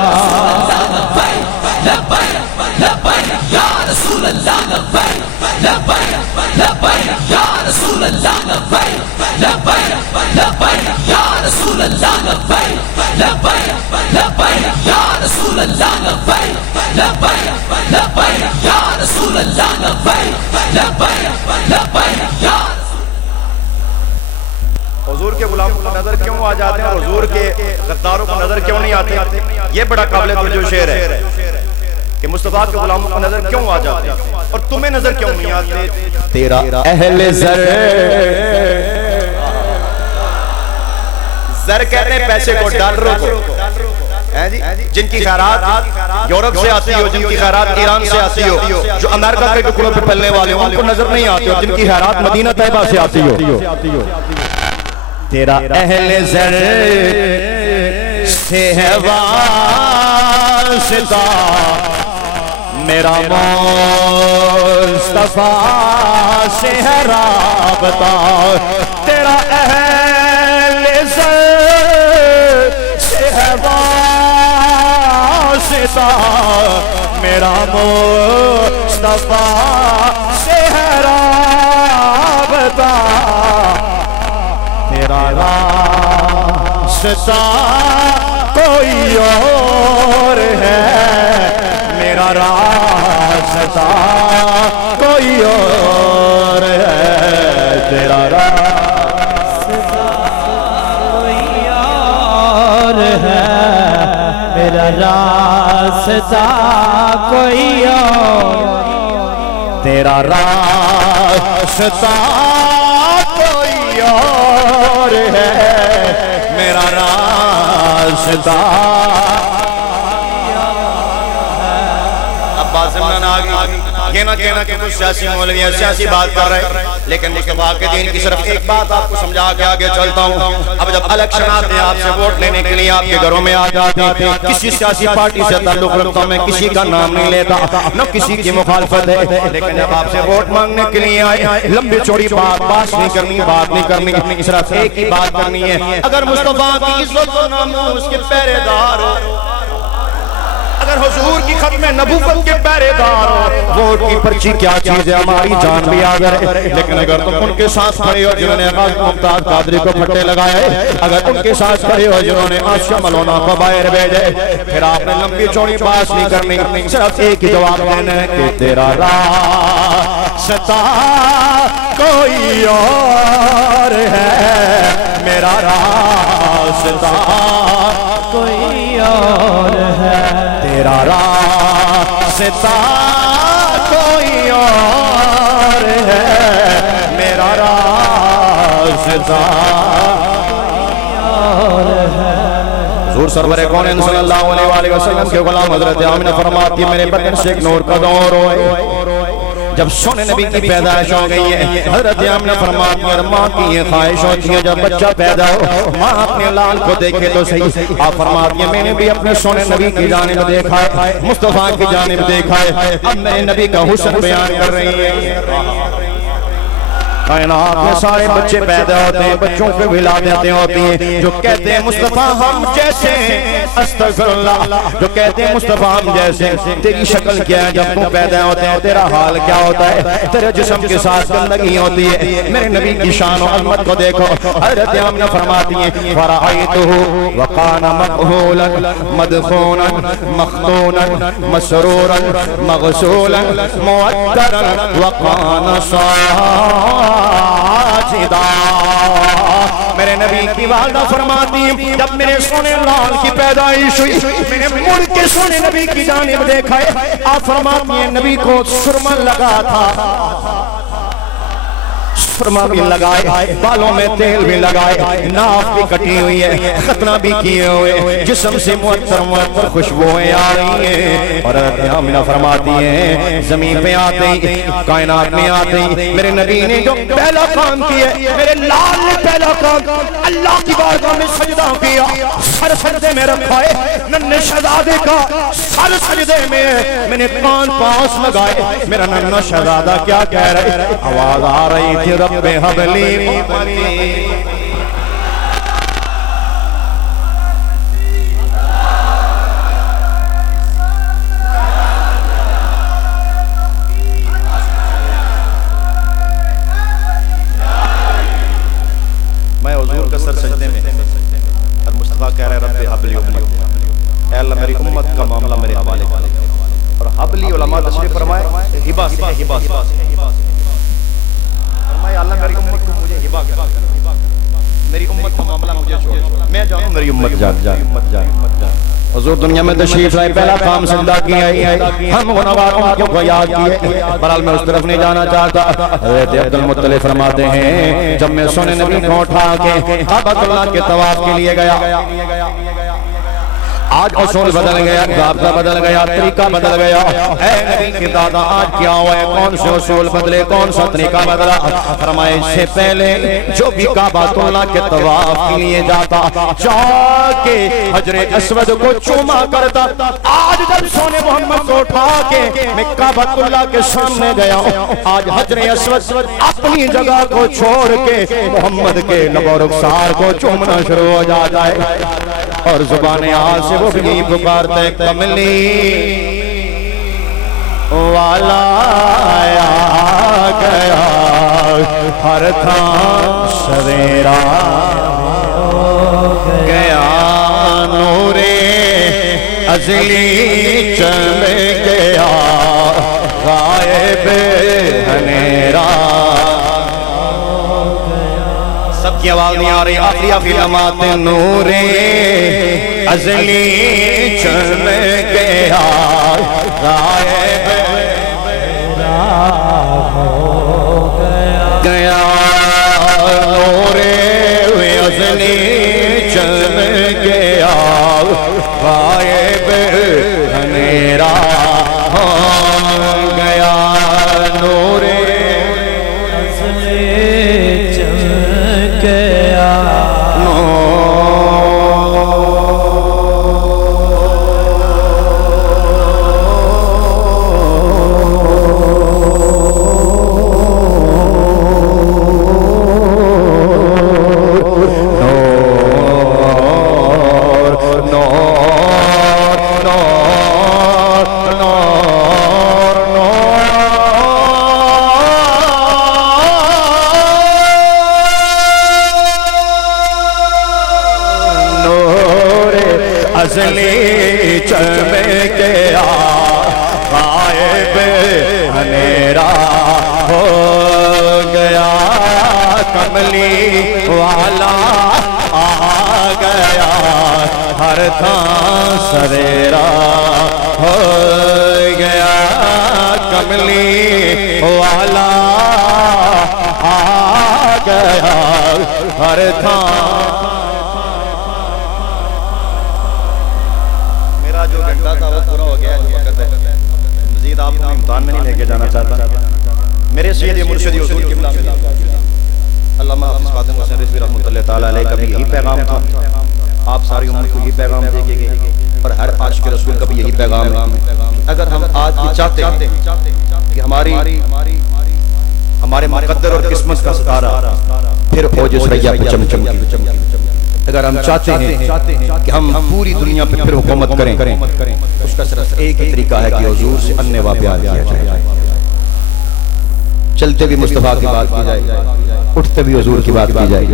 یا رسول اللہ لبیک لبیک لبیک یا رسول اللہ لبیک لبیک لبیک یا رسول اللہ لبیک لبیک لبیک یا رسول اللہ لبیک لبیک لبیک یا رسول اللہ لبیک لبیک لبیک یا. حضور کے غلاموں کو نظر کیوں آ جاتے ہیں اور حضور کے غداروں کو نظر کیوں نہیں آتے؟ یہ بڑا قابل توجہ شعر ہے کہ مصطفیٰ کے غلاموں کو نظر کیوں آ جاتے ہیں اور تمہیں نظر کیوں نہیں آتے؟ تیرا اہل زر کہتے ہیں پیسے کو، ڈالروں کو، جن کی خیرات یورپ سے آتی ہو، جن کی خیرات ایران سے آتی ہو، جو امریکہ کے ٹکڑوں پہ پلنے والے ہوں، ان کو نظر نہیں آتی، اور جن کی خیرات مدینہ طیبہ سے آتی ہو. تیرا اہل زر سے ہے واسطہ میرا مصطفیٰ سے ہے رابطہ. تیرا اہل زر سے ہے واسطہ میرا مصطفیٰ سے ہے رابطہ. تیرا راستہ کوئی اور ہے، میرا راستہ کوئی اور ہے. تیرا راستہ کوئی اور ہے، میرا راستہ کوئی اور. تیرا راستہ کوئی اور ہے، میرا راستہ. اب بات سمجھنا آگئی، کہنا کہ کچھ سیاسی مولوی ہیں سیاسی بات کر رہے ہیں، لیکن مصطفیٰ کے دین کی صرف ایک بات آپ کو سمجھا کے آگے چلتا ہوں. اب جب الیکشن آتے ہیں آپ سے ووٹ لینے کے لیے آپ کے گھروں میں آ جاتے ہیں، کسی سیاسی پارٹی سے تعلق رکھتا ہوں، میں کسی کا نام نہیں لیتا، نہ کسی کی مخالفت ہے، لیکن جب آپ سے ووٹ مانگنے کے لیے آئے، لمبی چوڑی بات نہیں کرنی، صرف ایک ہی بات کرنی ہے. اگر مصطفیٰ کی عزت و ناموس کے پہرے دار ہو، اگر اگر حضور کی ختم نبوت کے پہرے دار ہو، ووٹ کی پرچی کیا چیز ہے، ہماری جان بھی آگر ہے، لیکن اگر تم ان کے ساتھ کھڑے ہو جنہوں نے ممتاز قادری کو پھٹے لگائے، اگر ان کے ساتھ کھڑے ہو جنہوں نے آشا ملونا کو باہر بھیجے، پھر آپ نے لمبی چوڑی بات نہیں کرنی، صرف ایک ہی جواب دینا ہے کہ تیرا راستہ کوئی اور ہے، میرا راستہ کوئی اور ہے، تیرا راستہ کوئی اور ہے، میرا راستہ حضور سرور کونین صلی اللہ علیہ وسلم کے غلام حضرت آمنہ فرماتی ہے میرے بدن سے ایک نور کا دور ہوئے، جب سونے نبی کی پیدائش ہو گئی ہے، حضرت آمنہ فرماتی ہے ماں کی یہ خواہش ہوتی ہے جب بچہ پیدا ہو ماں اپنے لال کو دیکھے تو صحیح، آپ فرماتی ہے میں نے بھی اپنے سونے نبی کی جانب دیکھا ہے، مصطفیٰ کی جانب دیکھا ہے، اب میرے نبی کا حسن بیان کر رہی ہے۔ کائنات میں سارے بچے پیدا ہوتے ہیں، بچوں پہ ولادتیں ہوتی ہیں، جو کہتے ہیں مصطفیٰ ہم جیسے، استغفر اللہ، جو کہتے ہیں مصطفیٰ ہم جیسے، تیری شکل کیا ہے، جب تم پیدا ہوتے ہیں تیرا حال کیا ہوتا ہے، تیرے جسم کے ساتھ گندگی ہوتی ہے، میرے نبی کی شان و عظمت کو دیکھو، حضرت آمنہ فرماتی ہیں فَرَأَيْتُهُ وَقَانَ مَقْهُولًا مَدْفُونًا مَخْتُونًا مَسْرُورًا مَغْسُولًا مُعَطَّرًا وَقَانَ صَاحًا میرے نبی کی والدہ فرماتی ہیں جب میرے سونے لال کی پیدائش ہوئی میں نے مڑ کے سونے نبی کی جانب دیکھا ہے، آپ فرماتی ہیں نبی کو سرما لگا تھا، سرما بھی لگائے، بالوں میں تیل بھی لگائے، ناف بھی کٹی ہوئی ہے، ختنہ بھی کیے ہوئے، جسم سے معطر خوشبوئیں آ رہی ہیں، اور آمنہ فرماتی ہیں زمین پہ آتے ہی کائنات میں آتے ہی میرے نبی نے جو پہلا کام کیا، میرے لال نے پہلا کام اللہ کی بارگاہ میں سجدہ کیا، سر سجدے میں رکھا ہے، ننھے شہزادے کا سر سجدے میں ہے، میں نے کان پاس لگائے، میرا ننھا شہزادہ کیا کہہ رہے، آواز آ رہی تھی رب حبلی مبلی، میں حضور کا سر سجدے میں اور مصطفیٰ کہہ رہے رب حبلی مبلی، اے اللہ میری امت کا معاملہ میرے حوالے کر، اور حبلی علماء تشریف فرمائے ہبہ سے، ہبہ سے فرمائے اللہ میری امت کو مجھے ہبہ کر، میری امت کا معاملہ مجھے چھوڑ، میں جانوں میری امت جان۔ حضور دنیا میں تشریف لائے، پہلا کام سجدہ کیا ہے، ہم غنواروں کو یاد کیے، برحال میں اس طرف نہیں جانا چاہتا، حضرت عبدالمطلب فرماتے ہیں جب میں سونے نبی کو اٹھا کے کعبۃ اللہ کے طواف کے لیے گیا، آج اصول بدل گیا، ضابطہ بدل گیا، طریقہ بدل گیا، اے نبی کے دادا آج کیا ہوا ہے، کون سے اصول بدلے، کون سا طریقہ بدلا، فرمائے اس سے پہلے جو بھی کعبۃ اللہ کے طواف کے لیے جاتا جا کے حجر اسود کو چوما کرتا، آج جب سونے محمد کو اٹھا کے میں کعبۃ اللہ کے سامنے گیا ہوں، آج حجر اسود اپنی جگہ کو چھوڑ کے محمد کے لب و رخسار کو چومنا شروع ہو جاتا ہے، اور زبان آج سے وہ بھی پکارتے کملی والا آیا گیا، ہر تھام سویرا گیا، نور ازلی چمک گیا، غائب اندھیرا۔ سب کی آواز نہیں آ رہی، آخری لمحات نور ازلی چمک گیا، غائب گیا، نور ازلی چمک گیا، غائب اندھیرا ہو گیا، نور ازلی چمک گیا، فضلی چمکے غائب اندھیرا ہو گیا کملی والا آ گیا ہر تھاں سویرا ہو گیا کملی والا آ گیا ہر تھاں. میرا جو گھنٹہ تھا وہ پورا ہو گیا جو وقت ہے مزید آپ کو امتحان میں نہیں لے کے جانا چاہتا. میرے سید مرشد حضور قبلہ علامہ حافظ فاطم حسین رضوی رحمۃ اللہ تعالیٰ علیہ کا بھی یہی پیغام تھا. آپ ساری امت کو یہی پیغام دے کے گئے اور ہر عاشق رسول کا بھی یہی پیغام ہے. اگر ہم آج یہ چاہتے ہیں کہ ہمارے مقدر اور قسمت کا ستارہ پھر اوج ثریا پہ چمکے, اگر ہم چاہتے ہیں کہ ہم پوری دنیا پہ پھر حکومت کریں, اس کا صرف ایک ہی طریقہ ہے کہ حضور سے انوا پیار کیا جائے. چلتے بھی مصطفیٰ کی بات کی جائے, اٹھتے بھی حضور کی بات کی جائے,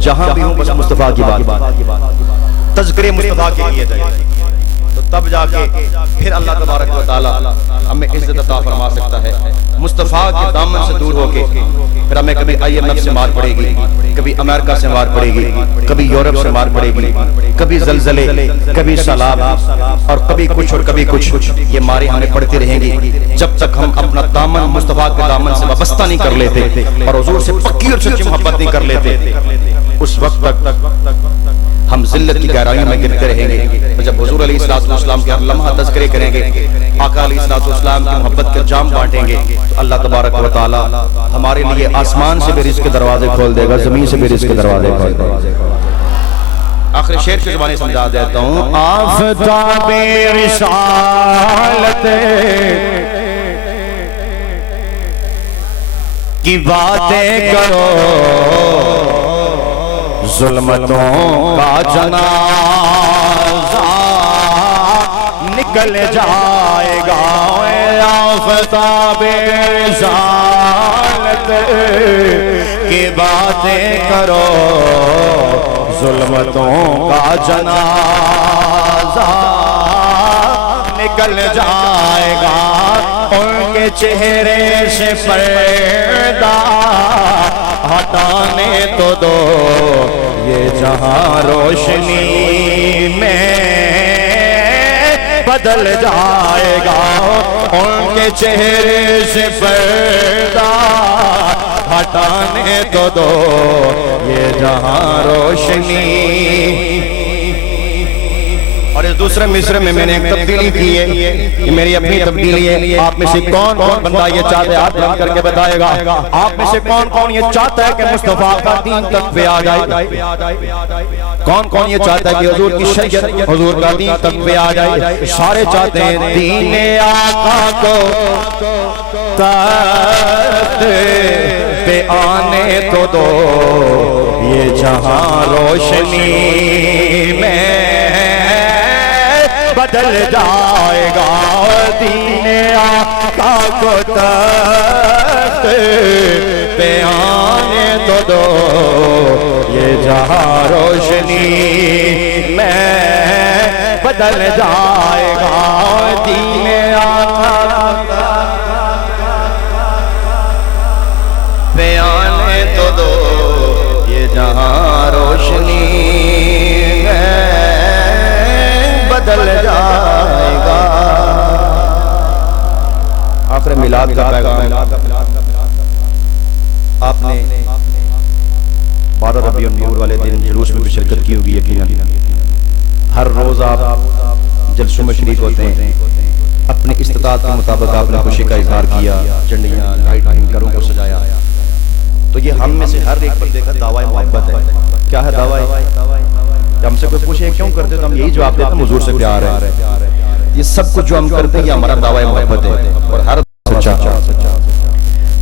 جہاں بھی ہوں بس مصطفیٰ کی بات, تذکرے مصطفیٰ کے لیے جائے, تو تب جا کے پھر اللہ تبارک و تعالی ہمیں عزت عطا فرما سکتا ہے. مصطفیٰ کے دامن سے دور ہو کے پھر ہمیں کبھی IMF سے مار پڑے گی, کبھی امریکہ سے مار پڑے گی, کبھی یورپ سے مار پڑے گی, کبھی زلزلے, کبھی سیلاب اور کبھی کچھ اور کبھی کچھ. یہ مارے ہمیں پڑتی رہیں گی جب تک ہم اپنا دامن مصطفیٰ کے دامن سے وابستہ نہیں کر لیتے اور حضور سے پکی اور سچی محبت نہیں کر لیتے. اس وقت تک ہم ذلت کی گہرائیوں میں گرتے رہیں گے. اور جب حضور علیہ السلام کے ہر لمحہ تذکرے کریں گے, آقا علیہ السلام کی محبت کے جام بانٹیں گے, تو اللہ تبارک و تعالی ہمارے لیے آسمان سے بھی رزق کے دروازے کھول دے گا, زمین سے بھی رزق کے دروازے کھول دے گا. آخر شعر کی زبانی سمجھا دیتا ہوں. آفتاب رسالت کی باتیں کرو, ظلمتوں کا جنازہ نکل جائے گا. آفتاب رسالت کی باتیں کرو, ظلمتوں کا جنازہ نکل جائے گا. ان کے چہرے سے پردہ ہٹانے تو دو, یہ جہاں روشنی میں بدل جائے گا. ان کے چہرے سے پردہ ہٹانے تو دو, یہ جہاں روشنی. اور اس دوسرے مصرے میں میں نے ایک تبدیلی کی ہے, یہ میری اپنی تبدیلی ہے. آپ میں سے کون کون بندہ یہ چاہتا ہے, ہاتھ بلند کر کے بتائے گا. آپ میں سے کون کون یہ چاہتا ہے کہ مصطفیٰ کا دین تک پہ آ جائے؟ کون کون یہ چاہتا ہے کہ حضور کی شریعت, حضور کا دین تک پہ آ جائے؟ سارے چاہتے ہیں. دین آقا کو تخت پہ آنے تو دو, یہ جہاں روشنی میں بدل جائے گا. دین آقا کو تخت پہ آنے تو دو, یہ جہاں روشنی میں بدل جائے گا. دین آقا پہ آنے تو دو, یہ جہاں روشنی بدل جائے گا. آخر میلاد کا پیغام آپ نے 12 ربیع النور والے دن جلوس میں بھی شرکت کی ہوگی یقیناً. ہر روز آپ جلسوں میں شریک ہوتے ہیں, اپنی استطاعت کے مطابق آپ نے خوشی کا اظہار کیا, جھنڈیاں لائٹیں گھروں کو سجایا. تو یہ ہم میں سے ہر ایک بندے کا دعویٰ محبت ہے. کیا ہے دعویٰ؟ ہم سے کوئی پوچھے کیوں کرتے تو ہم یہی جواب دیتے ہیں, حضور سے پیار ہے. یہ سب کچھ جو ہم کرتے ہیں یہ ہمارا دعویٰ محبت ہے. اور ہر سچا,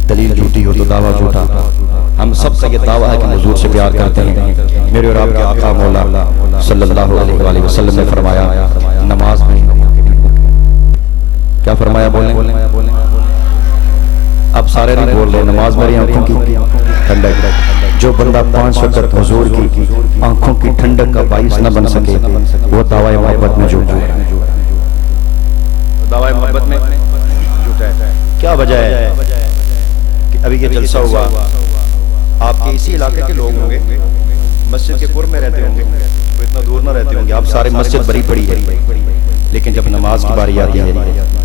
دلیل جھوٹی ہو تو دعویٰ جھوٹا. ہم سب کا یہ دعویٰ ہے کہ حضور سے پیار کرتے ہیں. میرے اور آپ کے آقا مولا صلی اللہ علیہ وآلہ وسلم نے فرمایا نماز میں, کیا فرمایا بولیں؟ اب سارے نہیں بول رہے. نماز میری آنکھوں کی ٹھنڈک جو بندہ 5 وقت حضور کی آنکھوں کی ٹھنڈک کا باعث نہ بن سکے وہ دعوی محبت میں جھوٹا ہے، دعوی محبت میں جھوٹا ہے۔ کیا وجہ ہے کہ ابھی یہ جلسہ ہوا، آپ کے اسی علاقے کے لوگ ہوں گے، مسجد کے قرب میں رہتے ہوں گے، تو اتنا دور نہ رہتے ہوں گے، آپ سارے مسجد بھری پڑی ہے، لیکن جب نماز کی باری آتی ہے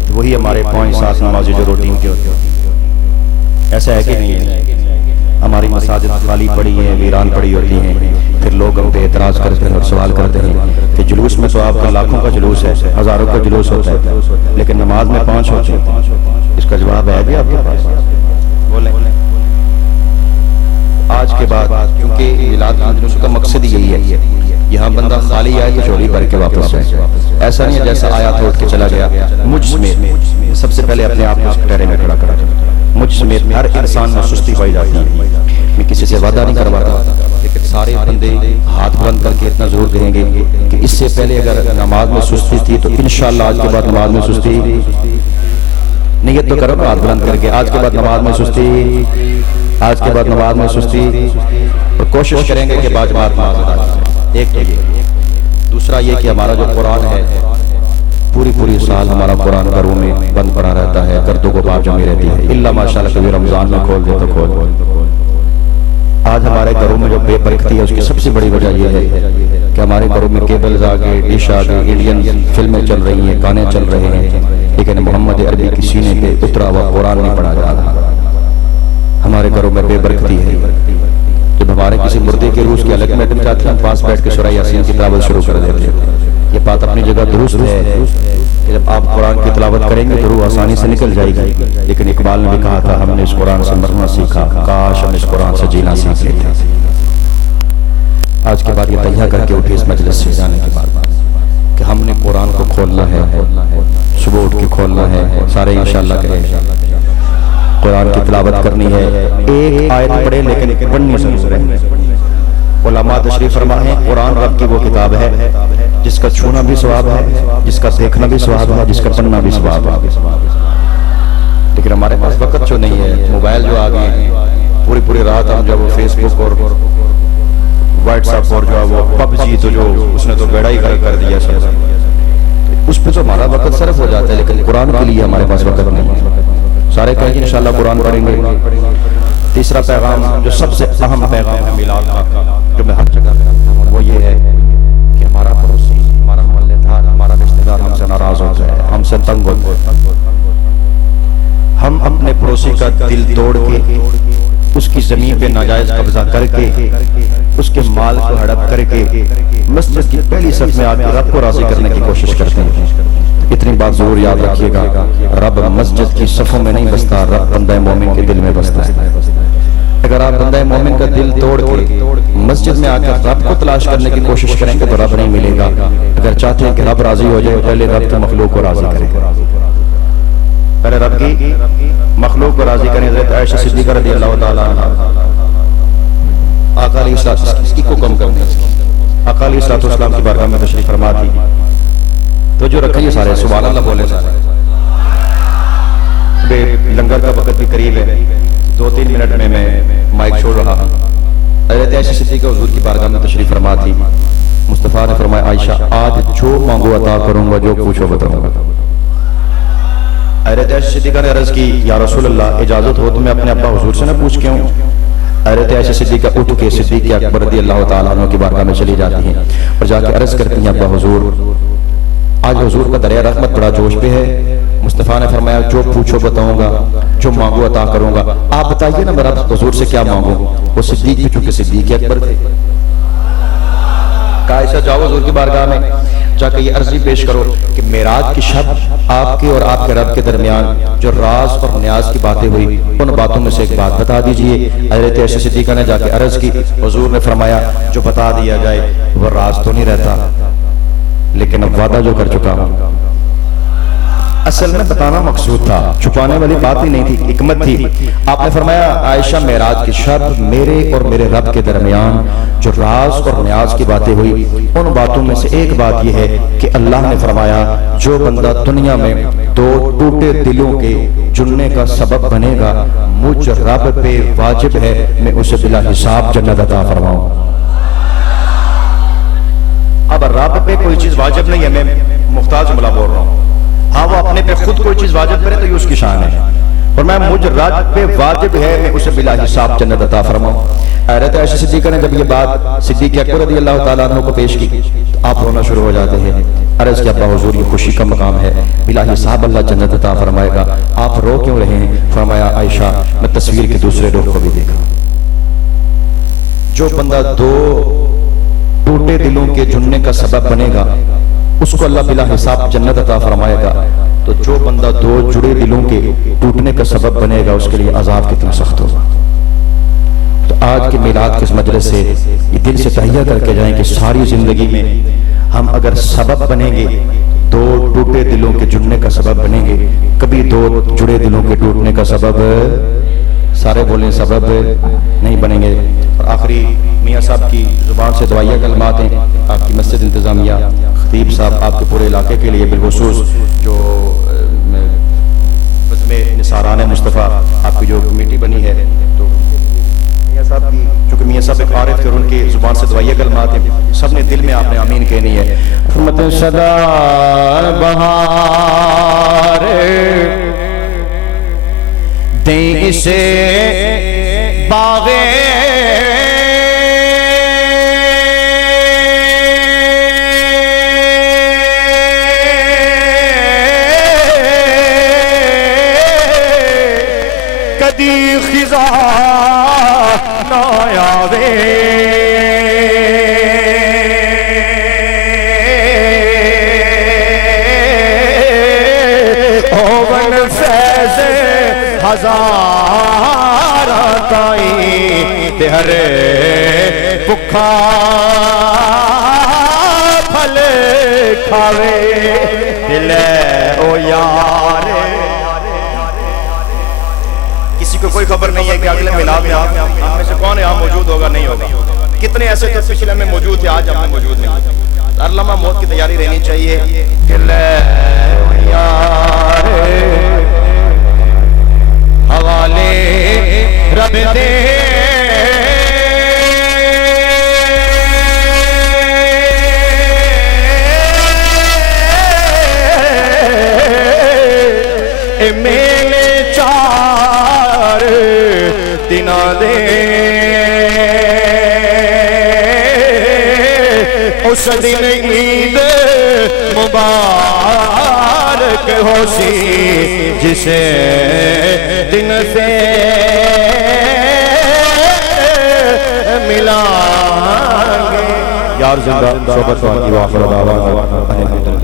تو وہی ہمارے 5-7 نمازیں جو روٹین کے ہوتے ہیں، ایسا ہے کہ نہیں ہے؟ ہماری مساجد خالی پڑی ہیں، ویران پڑی ہوتی ہیں، پھر لوگ ہم پہ اعتراض کرتے ہیں اور سوال کرتے ہیں کہ جلوس میں تو آپ کا لاکھوں کا جلوس ہے، ہزاروں کا جلوس ہوتا ہے، لیکن نماز میں 5 ہوتے ہیں۔ اس کا جواب ہے جی آپ کے پاس؟ بولیں۔ آج کے بعد کیونکہ میلاد المجلس کا مقصد یہی ہے، یہاں بندہ خالی آئے تو جوڑی بھر کے واپس جائے، ایسا نہیں ہے جیسا آیا تو اٹھ کے چلا گیا۔ مجھ سمیت سب سے پہلے اپنے آپ کو اس ٹہرے میں کھڑا کرا، مجھ سمیت ہر انسان میں سستی پائی جاتی ہے۔ میں کسی سے وعدہ نہیں کرواتا، لیکن سارے بندے ہاتھ بند کر کے اتنا ضرور کہیں گے کہ اس سے پہلے اگر نماز میں سستی تھی تو انشاءاللہ آج کے بعد نماز میں سستی نیت تو کرو نا ہاتھ بلند کر کے، آج کے بعد نماز میں سستی، آج کے بعد نماز میں سستی، اور کوشش کریں گے کہ باجماعت نماز ادا کریں۔ ایک تو یہ، دوسرا یہ کہ ہمارا جو قرآن ہے پوری سال ہمارا قرآن گھروں میں بند پڑا رہتا ہے، گردوں کو بار جمی رہتی ہے، اللہ ماشاءاللہ کبھی رمضان میں کھول دے تو کھول۔ آج ہمارے گھروں میں جو بے برکتی ہے اس کی سب سے بڑی وجہ یہ ہے کہ ہمارے گھروں میں کیبلز آ گئے، ڈش آ گئے، انڈین فلمیں چل رہی ہیں، گانے چل رہے ہیں، لیکن محمد عربی کی سینے پہ اترا ہوا قرآن نہیں پڑھا جا رہا۔ ہمارے گھروں میں بے برکتی ہے۔ جب ہمارے کسی مردے کے روح کی الگ میں ڈم جاتی ہے، ہم پاس بیٹھ کے سورہ یاسین کی تلاوت شروع کر دیتے ہیں۔ یہ بات اپنی جگہ درست ہے کہ جب آپ قرآن کی تلاوت کریں گے تو روح آسانی سے نکل جائے گی، لیکن اقبال نے بھی کہا تھا ہم نے اس قرآن سے مرنا سیکھا، کاش ہم اس قرآن سے جینا سیکھ لیتے۔ آج کے بعد یہ تہیہ کر کے اٹھے اس مجلس سے جانے کے بعد کہ ہم نے قرآن کو کھولنا ہے، صبح اٹھ کے کھولنا ہے، سارے انشاءاللہ کہیں قرآن کی تلاوت کرنی ہے، ایک آیت پڑھے لیکن پڑھنی ضرور ہے۔ علماء تشریف فرما ہے قرآن رب کی وہ کتاب ہے جس کا چھونا بھی ثواب ہے، جس کا دیکھنا بھی ثواب ہے، جس کا پڑھنا بھی ثواب ہے، لیکن ہمارے پاس وقت جو نہیں ہے، موبائل جو آ گئے ہیں، پوری رات ہم جو فیس بک اور واٹس ایپ اور جو ہے وہ پب جی تو جو اس نے تو بیڑا ہی کر دیا سب، اس پہ تو ہمارا وقت صرف ہو جاتا ہے، لیکن قرآن کے لیے ہمارے پاس وقت نہیں ہے۔ سارے کہیں گے انشاءاللہ قرآن پڑھیں گے۔ تیسرا پیغام جو سب سے اہم پیغام ہے میلاد کا، جو میں ہر جگہ کرتا ہوں، وہ یہ ہے کہ ہمارا پڑوسی، ہمارا محلے دار، ہمارا رشتہ دار ہم سے ناراض ہوتا ہے، ہم سے تنگ ہوتا ہے، ہم اپنے پڑوسی کا دل توڑ کے، اس کی زمین پہ ناجائز قبضہ کر کے، اس کے مال کو ہڑپ کر کے مسجد کی پہلی صف میں آ کے رب کو راضی کرنے کی کوشش کرتے ہیں۔ اتنی بات ضرور یاد رکھیے گا، رب مسجد کی صفوں میں نہیں بستا، رب بندہ مومن کے دل میں بستا ہے۔ اگر آپ بندہ مومن کا دل توڑ کے مسجد میں آ کر رب کو تلاش کرنے کی کوشش کریں گے تو رب نہیں ملے گا۔ اگر چاہتے ہیں کہ رب راضی ہو جائے، پہلے رب کی مخلوق کو راضی کریں، پہلے رب کی مخلوق کو راضی کریں۔ حضرت عائشہ صدیقہ رضی اللہ تعالیٰ عنہ آقا علیہ السلام اس کی کو کم کرنے، آقا علیہ السلام کی بارگاہ میں تشریف فرما تھی، تو جو رکھیں سارے سبحان اللہ بولے سارے۔ لنگر کا وقت بھی قریب ہے، 2-3 منٹ میں مائک چھوڑ رہا ہوں۔ حضرت عائشہ صدیقہ حضور کی بارگاہ میں تشریف فرما تھی، مصطفیٰ نے فرمایا عائشہ آج جو مانگو عطا کروں گا، جو پوچھو بتاؤں گا۔ حضرت عائشہ صدیقہ نے عرض کی یا رسول اللہ اجازت ہو تو میں اپنے ابا حضور سے نہ پوچھ کے ہوں۔ حضرت عائشہ صدیقہ اٹھ کے صدیق اکبر رضی اللہ تعالیٰ عنہ کی بارگاہ میں چلی جاتی ہیں اور جا کے عرض کرتی ہیں ابا حضور آج حضور کا دریا رحمت بڑا جوش پہ ہے، مصطفیٰ نے فرمایا جو پوچھو بتاؤں گا، جو مانگو عطا کروں گا، آپ بتائیے نا میرا حضور سے کیا مانگوں۔ وہ صدیق بھی چونکہ صدیق اکبر تھے، کہا ایسا جاؤ حضور کی بارگاہ میں جا کے یہ عرضی پیش کرو کہ معراج کی شب آپ کے اور آپ کے رب کے درمیان جو راز اور نیاز کی باتیں ہوئی، ان باتوں میں سے ایک بات بتا دیجئے۔ حضرت عائشہ صدیقہ نے جا کے عرض کی، حضور نے فرمایا جو بتا دیا جائے وہ راز تو نہیں رہتا، لیکن اب وعدہ جو کر چکا ہوں اصل میں بتانا مقصود تھا، چھپانے والی بات ہی نہیں تھی، حکمت تھی۔ آپ نے فرمایا عائشہ معراج کی شب میرے اور میرے رب کے درمیان جو راز اور نیاز کی باتیں ہوئی، ان باتوں میں سے ایک بات یہ ہے کہ اللہ نے فرمایا جو بندہ دنیا میں دو ٹوٹے دلوں کے جڑنے کا سبب بنے گا، مجھ رب پہ واجب ہے میں اسے بلا حساب جنت عطا فرماؤں۔ اب رب پہ کوئی چیز واجب نہیں ہے، میں محتاج جملہ بول رہا ہوں، ہاں وہ اپنے پہ خود کوئی چیز واجب کرے تو یہ اس کی شان ہے، اور میں مجھ رب پہ واجب ہے میں اسے بلا حساب جنت عطا فرماؤں۔ حضرت عائشہ صدیقہ نے جب یہ بات صدیق اکبر رضی اللہ تعالیٰ عنہ کو پیش کی تو آپ رونا شروع ہو جاتے ہیں، عرض کہ ابا حضور یہ خوشی کا مقام ہے، بلا حساب اللہ جنت عطا فرمائے گا، آپ رو کیوں رہے ہیں؟ فرمایا عائشہ میں تصویر کے دوسرے رخ کو بھی دیکھا، جو بندہ دو ٹوٹے دلوں کے جڑنے کا سبب بنے گا اس کو اللہ بلا حساب جنت عطا فرمائے گا، تو جو بندہ دو جڑے دلوں کے ٹوٹنے کا سبب بنے گا اس کے لیے عذاب کتنا سخت ہوگا۔ تو آج کے میلاد کے اس مجلس سے یہ دل سے تہیہ کر کے جائیں کہ ساری زندگی میں ہم اگر سبب بنیں گے، دو ٹوٹے دلوں کے جڑنے کا سبب بنیں گے، کبھی دو جڑے دلوں کے ٹوٹنے کا سبب، سارے بولیں سبب نہیں بنیں گے۔ اور آخری میاں صاحب کی زبان سے دعائیہ کلمات ہیں، آپ کی مسجد انتظامیہ خطیب صاحب آپ کے پورے علاقے کے لیے بالخصوص جو بزم نثاران مصطفیٰ آپ کی جو کمیٹی بنی ہے، تو میاں صاحب کی چونکہ میاں صاحب ایک عارف تھے اور ان کی زبان سے دعائیہ کلمات ہیں، سب نے دل میں آپ نے آمین کہنی ہے۔ رحمت صدا بہار دیں اسے باغ کدی خزاں نہ آوے، اوون فیض ہزار تائی تے ہر بکھا پھل کھاوے، دل او یار۔ کسی کو کوئی خبر نہیں ہے کہ اگلے میلاد میں ہم میں سے کون یہاں موجود ہوگا نہیں ہوگا، کتنے ایسے تو پچھلے میں موجود تھے آج ہم میں موجود نہیں، ہر لمحہ موت کی تیاری رہنی چاہیے کہ لے یار حوالے رب دے اے میلے چار دنا دے، اس دن عید مبارک ہو سی جسے دن سے ملائیں گے۔ یار زندہ صحبت واقعی وآخر دعوانا